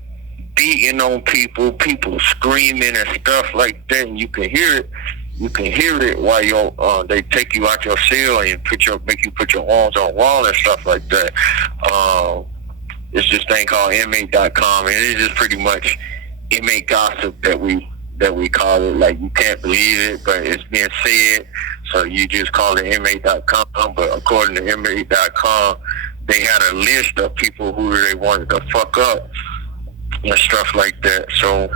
beating on people, screaming and stuff like that. And you can hear it. You can hear it while they take you out your cell and make you put your arms on the wall and stuff like that. It's this thing called inmate.com, and it's just pretty much inmate gossip that we call it. Like, you can't believe it, but it's being said, so you just call it inmate.com. But according to inmate.com, they had a list of people who they wanted to fuck up and stuff like that. So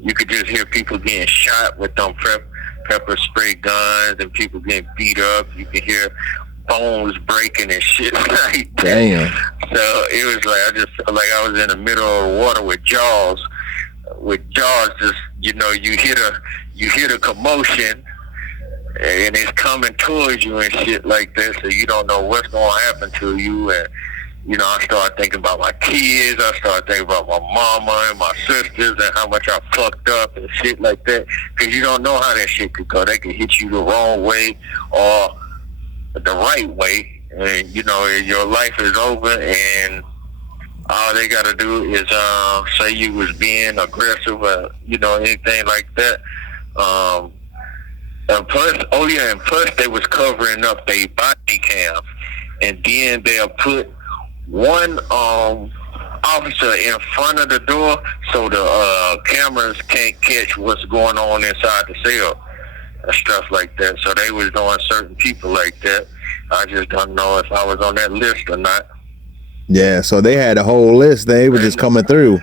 you could just hear people getting shot with them pepper spray guns and people getting beat up. You could hear bones breaking and shit like that. Damn. So it was like, I just felt like I was in the middle of the water with Jaws. Just, you know, you hear the commotion and it's coming towards you and shit like that, so you don't know what's going to happen to you. And, you know, I started thinking about my kids. I started thinking about my mama and my sisters and how much I fucked up and shit like that. Because you don't know how that shit could go. They could hit you the wrong way or the right way. And, you know, your life is over, and all they got to do is say you was being aggressive or, you know, anything like that. And plus they was covering up their body cams. And then they'll put one officer in front of the door so the cameras can't catch what's going on inside the cell and stuff like that. So they was doing certain people like that. I just don't know if I was on that list or not. Yeah, so they had a whole list. They were just coming through.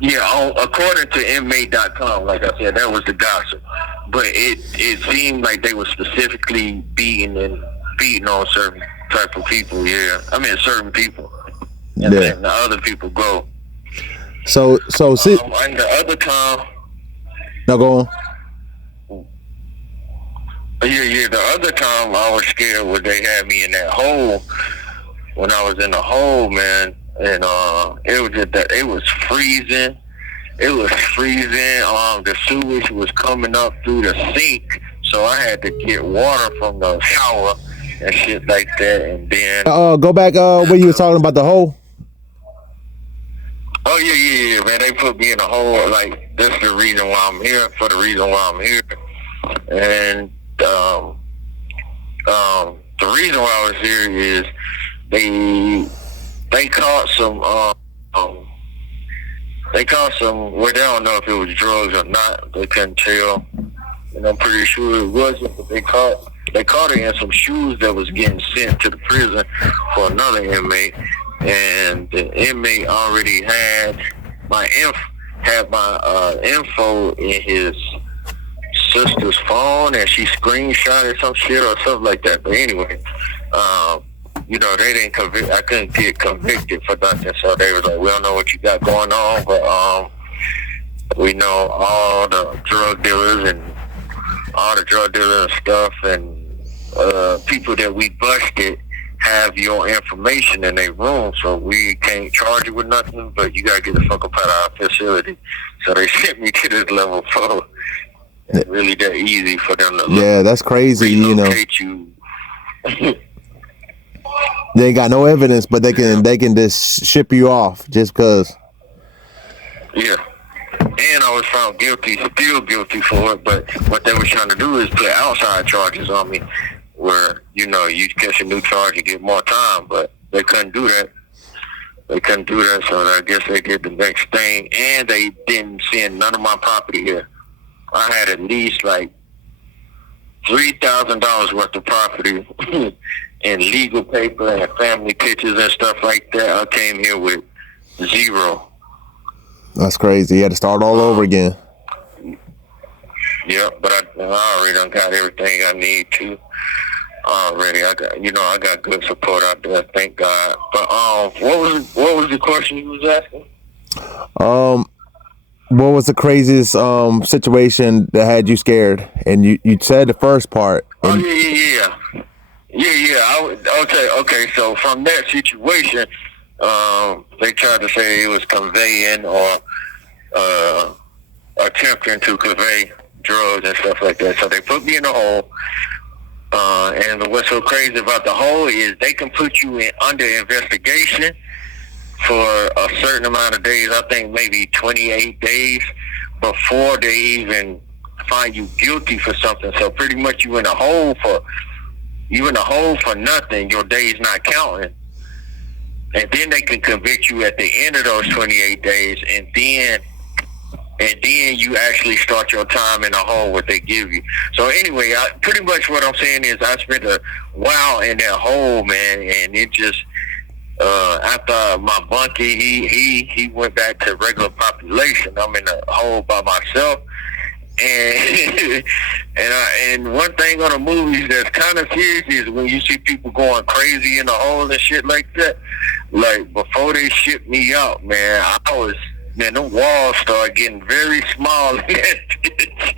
Yeah, according to inmate.com, like I said, that was the gossip. But it seemed like they were specifically beating on certain type of people. Yeah, I mean certain people, and then the other people go. So see, and the other time. No, go on. Yeah. The other time I was scared when they had me in that hole. When I was in the hole, man, and it was just that it was freezing. It was freezing. The sewage was coming up through the sink, so I had to get water from the shower and shit like that. And then go back where you was talking about the hole. Oh yeah, man. They put me in a hole. Like, this is the reason why I'm here. For the reason why I'm here, and the reason why I was here is they caught some well, they don't know if it was drugs or not. They couldn't tell, and I'm pretty sure it wasn't. But they caught it in some shoes that was getting sent to the prison for another inmate, and the inmate already had my info in his sister's phone, and she screenshotted some shit or something like that. But anyway, you know, they didn't convict. I couldn't get convicted for nothing, so they was like, "We don't know what you got going on, but we know all the drug dealers and stuff, and people that we busted have your information in their room, so we can't charge you with nothing, but you gotta get the fuck up out of our facility." So they sent me to this level 4. It's really that easy for them to that's crazy. You know, you. They ain't got no evidence, but they can just ship you off just because. Yeah. And I was found still guilty for it, but what they were trying to do is put outside charges on me where, you know, you catch a new charge, you get more time, but they couldn't do that. So I guess they did the next thing, and they didn't send none of my property here. I had at least like $3,000 worth of property and legal paper and family pictures and stuff like that. I came here with 0. That's crazy. You had to start all over again. Yeah, but I already done got everything I need to. Already, I got good support out there. Thank God. But what was the question you was asking? What was the craziest situation that had you scared? And you said the first part. Oh yeah. Okay. So from that situation, they tried to say it was conveying or attempting to convey drugs and stuff like that. So they put me in a hole. And what's so crazy about the hole is they can put you in under investigation for a certain amount of days. I think maybe 28 days before they even find you guilty for something. So pretty much you in a hole for nothing. Your days not counting. And then they can convict you at the end of those 28 days, and then you actually start your time in the hole what they give you. So anyway, pretty much what I'm saying is I spent a while in that hole, man, and it just after my bunkie, he went back to regular population. I'm in a hole by myself. And and one thing on the movies that's kind of serious is when you see people going crazy in the hole and shit like that. Like before they shipped me out, man, the walls started getting very small in that bitch.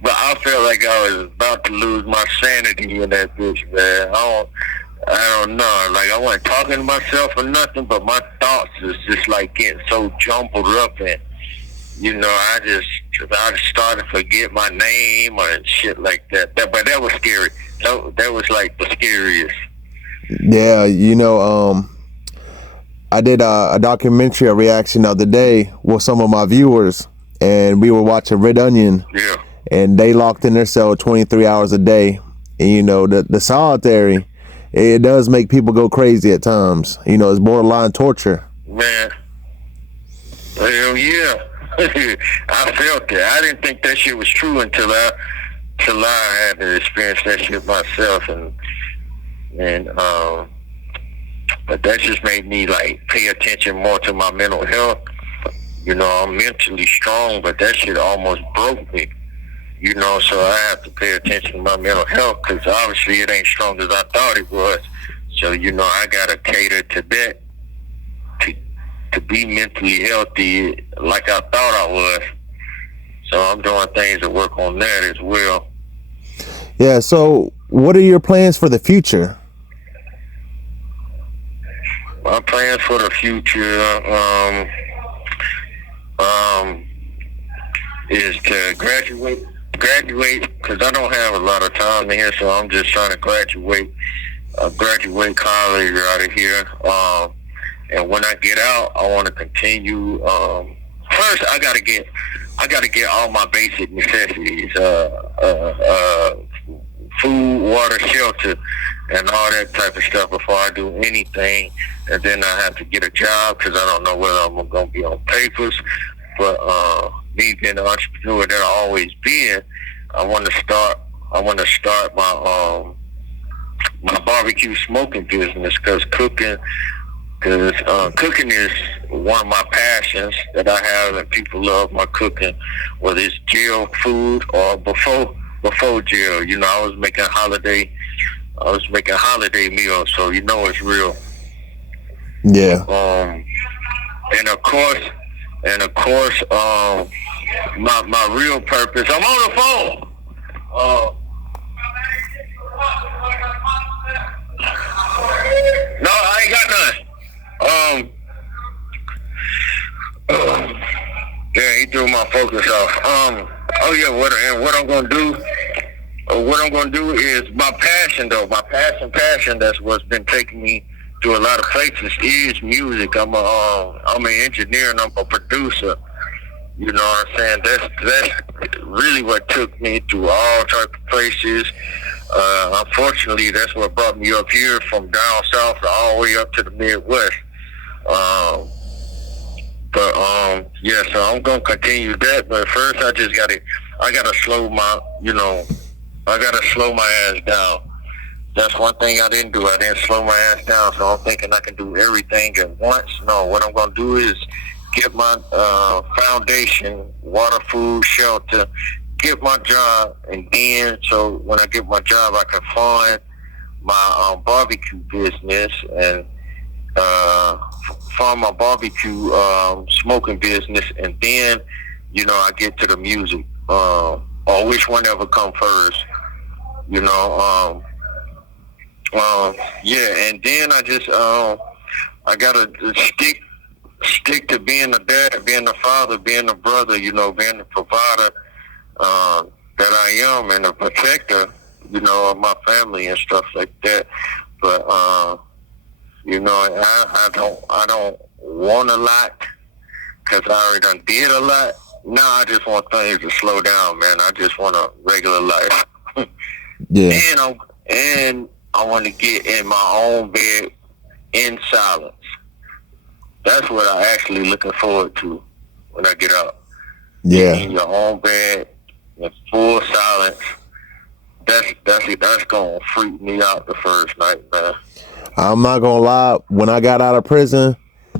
But I felt like I was about to lose my sanity in that bitch, man. I don't know. Like I wasn't talking to myself or nothing, but my thoughts is just like getting so jumbled up, and you know, I just started to forget my name or shit like that. But that was scary. That was like the scariest. Yeah, you know, I did a documentary, a reaction the other day with some of my viewers, and we were watching Red Onion. Yeah. And they locked in their cell 23 hours a day. And you know, the solitary, it does make people go crazy at times. You know, it's borderline torture. Man. Hell yeah. I felt that. I didn't think that shit was true until I had to experience that shit myself, and but that just made me like pay attention more to my mental health. You know, I'm mentally strong, but that shit almost broke me. You know, so I have to pay attention to my mental health because obviously it ain't strong as I thought it was. So you know, I gotta cater to that. To be mentally healthy like I thought I was. So I'm doing things to work on that as well. Yeah, so what are your plans for the future? My plans for the future is to graduate because I don't have a lot of time here, so I'm just trying to graduate college out of here. And when I get out, I want to continue. First, I gotta get all my basic necessities: food, water, shelter, and all that type of stuff before I do anything. And then I have to get a job because I don't know whether I'm gonna be on papers. But me being an entrepreneur that I always been, I want to start my my barbecue smoking business because cooking is one of my passions that I have, and people love my cooking, whether it's jail food or before jail. You know, I was making holiday meals, so you know it's real. Yeah. And of course, my real purpose. I'm on the phone. No, I ain't got none. Yeah, he threw my focus off. Oh yeah, what I'm gonna do is my passion though. My passion. That's what's been taking me to a lot of places is music. I'm an engineer and I'm a producer. You know what I'm saying? That's really what took me to all type of places. Unfortunately, that's what brought me up here from down south all the way up to the Midwest. Yeah, so I'm gonna continue that. But first, I gotta slow my ass down. That's one thing I didn't do. I didn't slow my ass down. So I'm thinking I can do everything at once. No, what I'm gonna do is get my foundation, water, food, shelter, get my job, and then so when I get my job, I can fund my barbecue business and fund my barbecue smoking business, and then I get to the music, or which one ever come first, yeah, and then I just I gotta stick to being a dad, being a father, being a brother, being a provider, that I am and a protector, you know, of my family and stuff like that. But you know, I don't want a lot because I already done did a lot. Now I just want things to slow down, man. I just want a regular life. Yeah. And I want to get in my own bed in silence. That's what I actually looking forward to when I get out. Yeah. In your own bed in full silence. That's gonna freak me out the first night, man. I'm not gonna lie. When I got out of prison,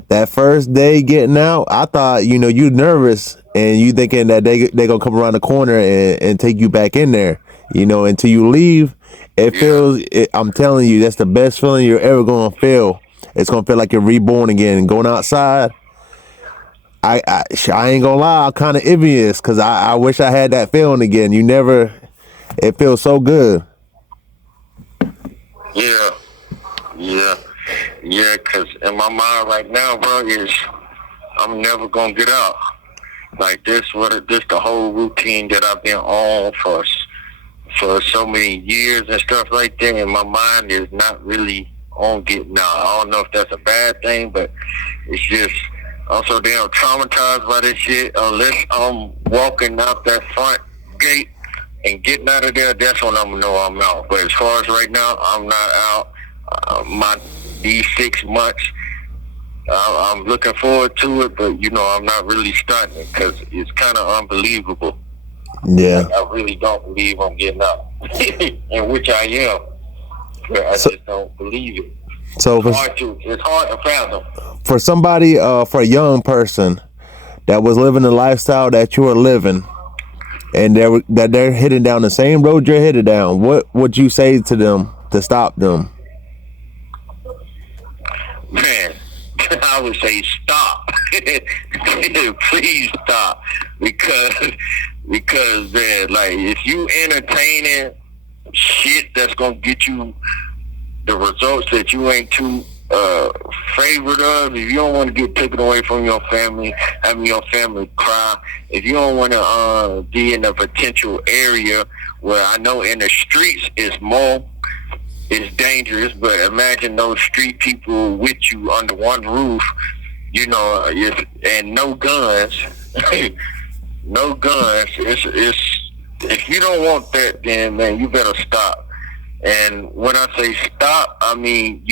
that first day getting out, I thought, you know, you nervous and you thinking that they gonna come around the corner and take you back in there. You know, until you leave, I'm telling you, that's the best feeling you're ever gonna feel. It's gonna feel like you're reborn again. And going outside, I ain't gonna lie, I'm kind of envious because I wish I had that feeling again. It feels so good. Yeah, because in my mind right now, bro, is I'm never gonna get out. Like this the whole routine that I've been on for so many years and stuff like that, and my mind is not really on getting out. I don't know if that's a bad thing, but it's just I'm so damn traumatized by this shit. Unless I'm walking out that front gate and getting out of there, that's when I'm gonna know I'm out. But as far as right now, I'm not out. These 6 months, I'm looking forward to it, but you know, I'm not really starting it because it's kind of unbelievable. Yeah. Like, I really don't believe I'm getting out, in which I am, but I just don't believe it. So it's hard to fathom. For somebody, for a young person that was living the lifestyle that you are living, and they're heading down the same road you're headed down, what would you say to them to stop them? Man, I would say stop. Please stop, because man, like, if you entertaining shit that's gonna get you the results that you ain't too favorite of, if you don't want to get taken away from your family, having your family cry, if you don't want to be in a potential area where I know in the streets it's dangerous, but imagine those street people with you under one roof, you know, and no guns. No guns. It's if you don't want that, then man, you better stop. And when I say stop, I mean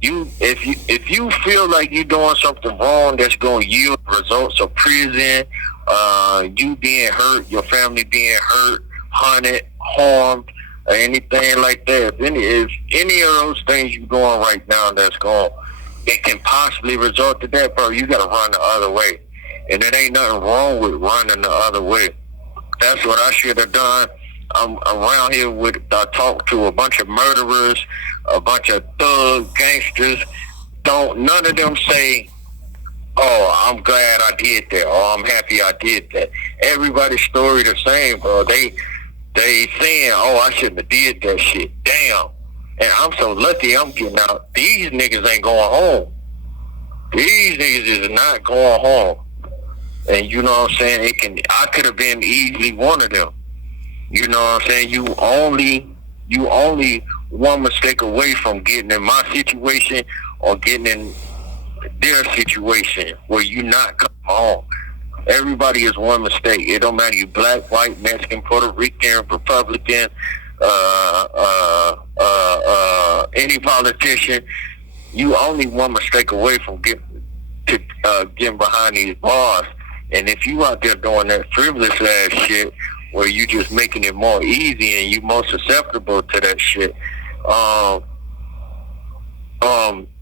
if you feel like you're doing something wrong that's gonna yield results of prison, you being hurt, your family being hurt, hunted, harmed, or anything like that. If any of those things you're doing right now it can possibly result to that, bro, you gotta run the other way. And there ain't nothing wrong with running the other way. That's what I should have done. I'm around here I talk to a bunch of murderers, a bunch of thug gangsters. None of them say, oh, I'm glad I did that, or I'm happy I did that. Everybody's story the same, bro. They saying, oh, I shouldn't have did that shit. Damn. And I'm so lucky I'm getting out. These niggas ain't going home. These niggas is not going home. And you know what I'm saying? I could have been easily one of them. You know what I'm saying? You only one mistake away from getting in my situation or getting in their situation where you not come home. Everybody is one mistake. It don't matter you black, white, Mexican, Puerto Rican, Republican, any politician. You only one mistake away from getting behind these bars. And if you out there doing that frivolous ass shit where you just making it more easy and you more susceptible to that shit,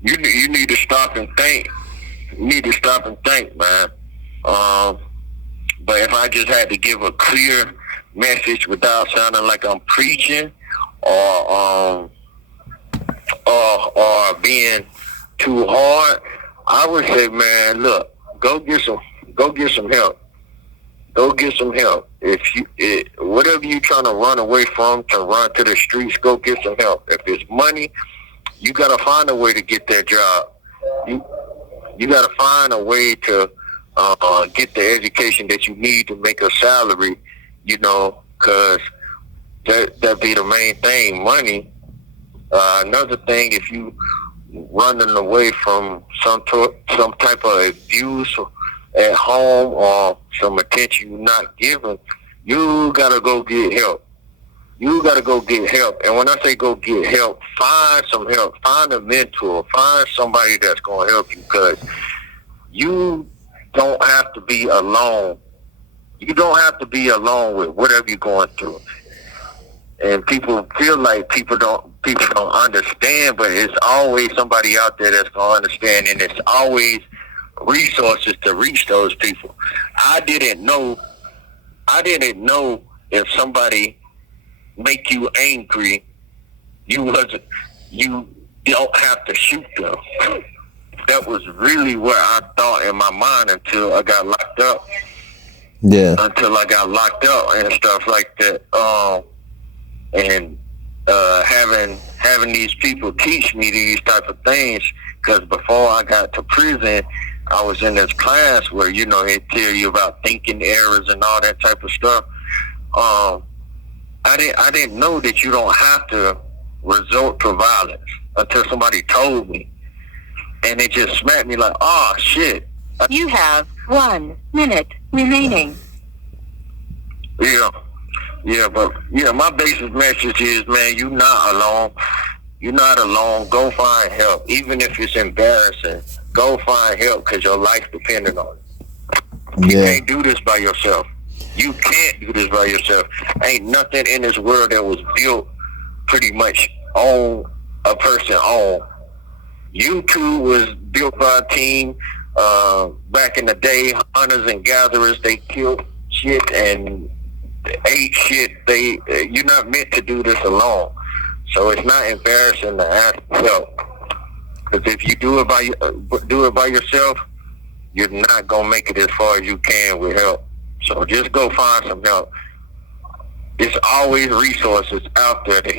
you need to stop and think. You need to stop and think, man. But if I just had to give a clear message without sounding like I'm preaching or being too hard, I would say, man, look, go get some help. Go get some help. Whatever you trying to run away from, to run to the streets, go get some help. If it's money, you gotta find a way to get that job. You gotta find a way to get the education that you need to make a salary, you know, because that be the main thing, money. Another thing, if you running away from some type of abuse at home or some attention you're not given, you gotta go get help. You gotta go get help. And when I say go get help, find some help. Find a mentor. Find somebody that's gonna help you, because you don't have to be alone. You don't have to be alone with whatever you're going through. And people feel like people don't understand, but it's always somebody out there that's gonna understand, and it's always resources to reach those people. I didn't know if somebody make you angry, you don't have to shoot them. That was really what I thought in my mind until I got locked up. Yeah. Until I got locked up and stuff like that. And having these people teach me these type of things, because before I got to prison, I was in this class where, you know, it tell you about thinking errors and all that type of stuff. I didn't know that you don't have to resort to violence until somebody told me, and it just smacked me like, oh shit. You have 1 minute remaining. Yeah, but my basic message is, man, you're not alone. You're not alone. Go find help, even if it's embarrassing. Go find help, because your life depending on it. You can't do this by yourself. You can't do this by yourself. Ain't nothing in this world that was built pretty much on a person own. YouTube was built by a team. Back in the day, hunters and gatherers, they killed shit and ate shit. You're not meant to do this alone. So it's not embarrassing to ask for help. Because if you do it by yourself, you're not gonna make it as far as you can with help. So just go find some help. There's always resources out there to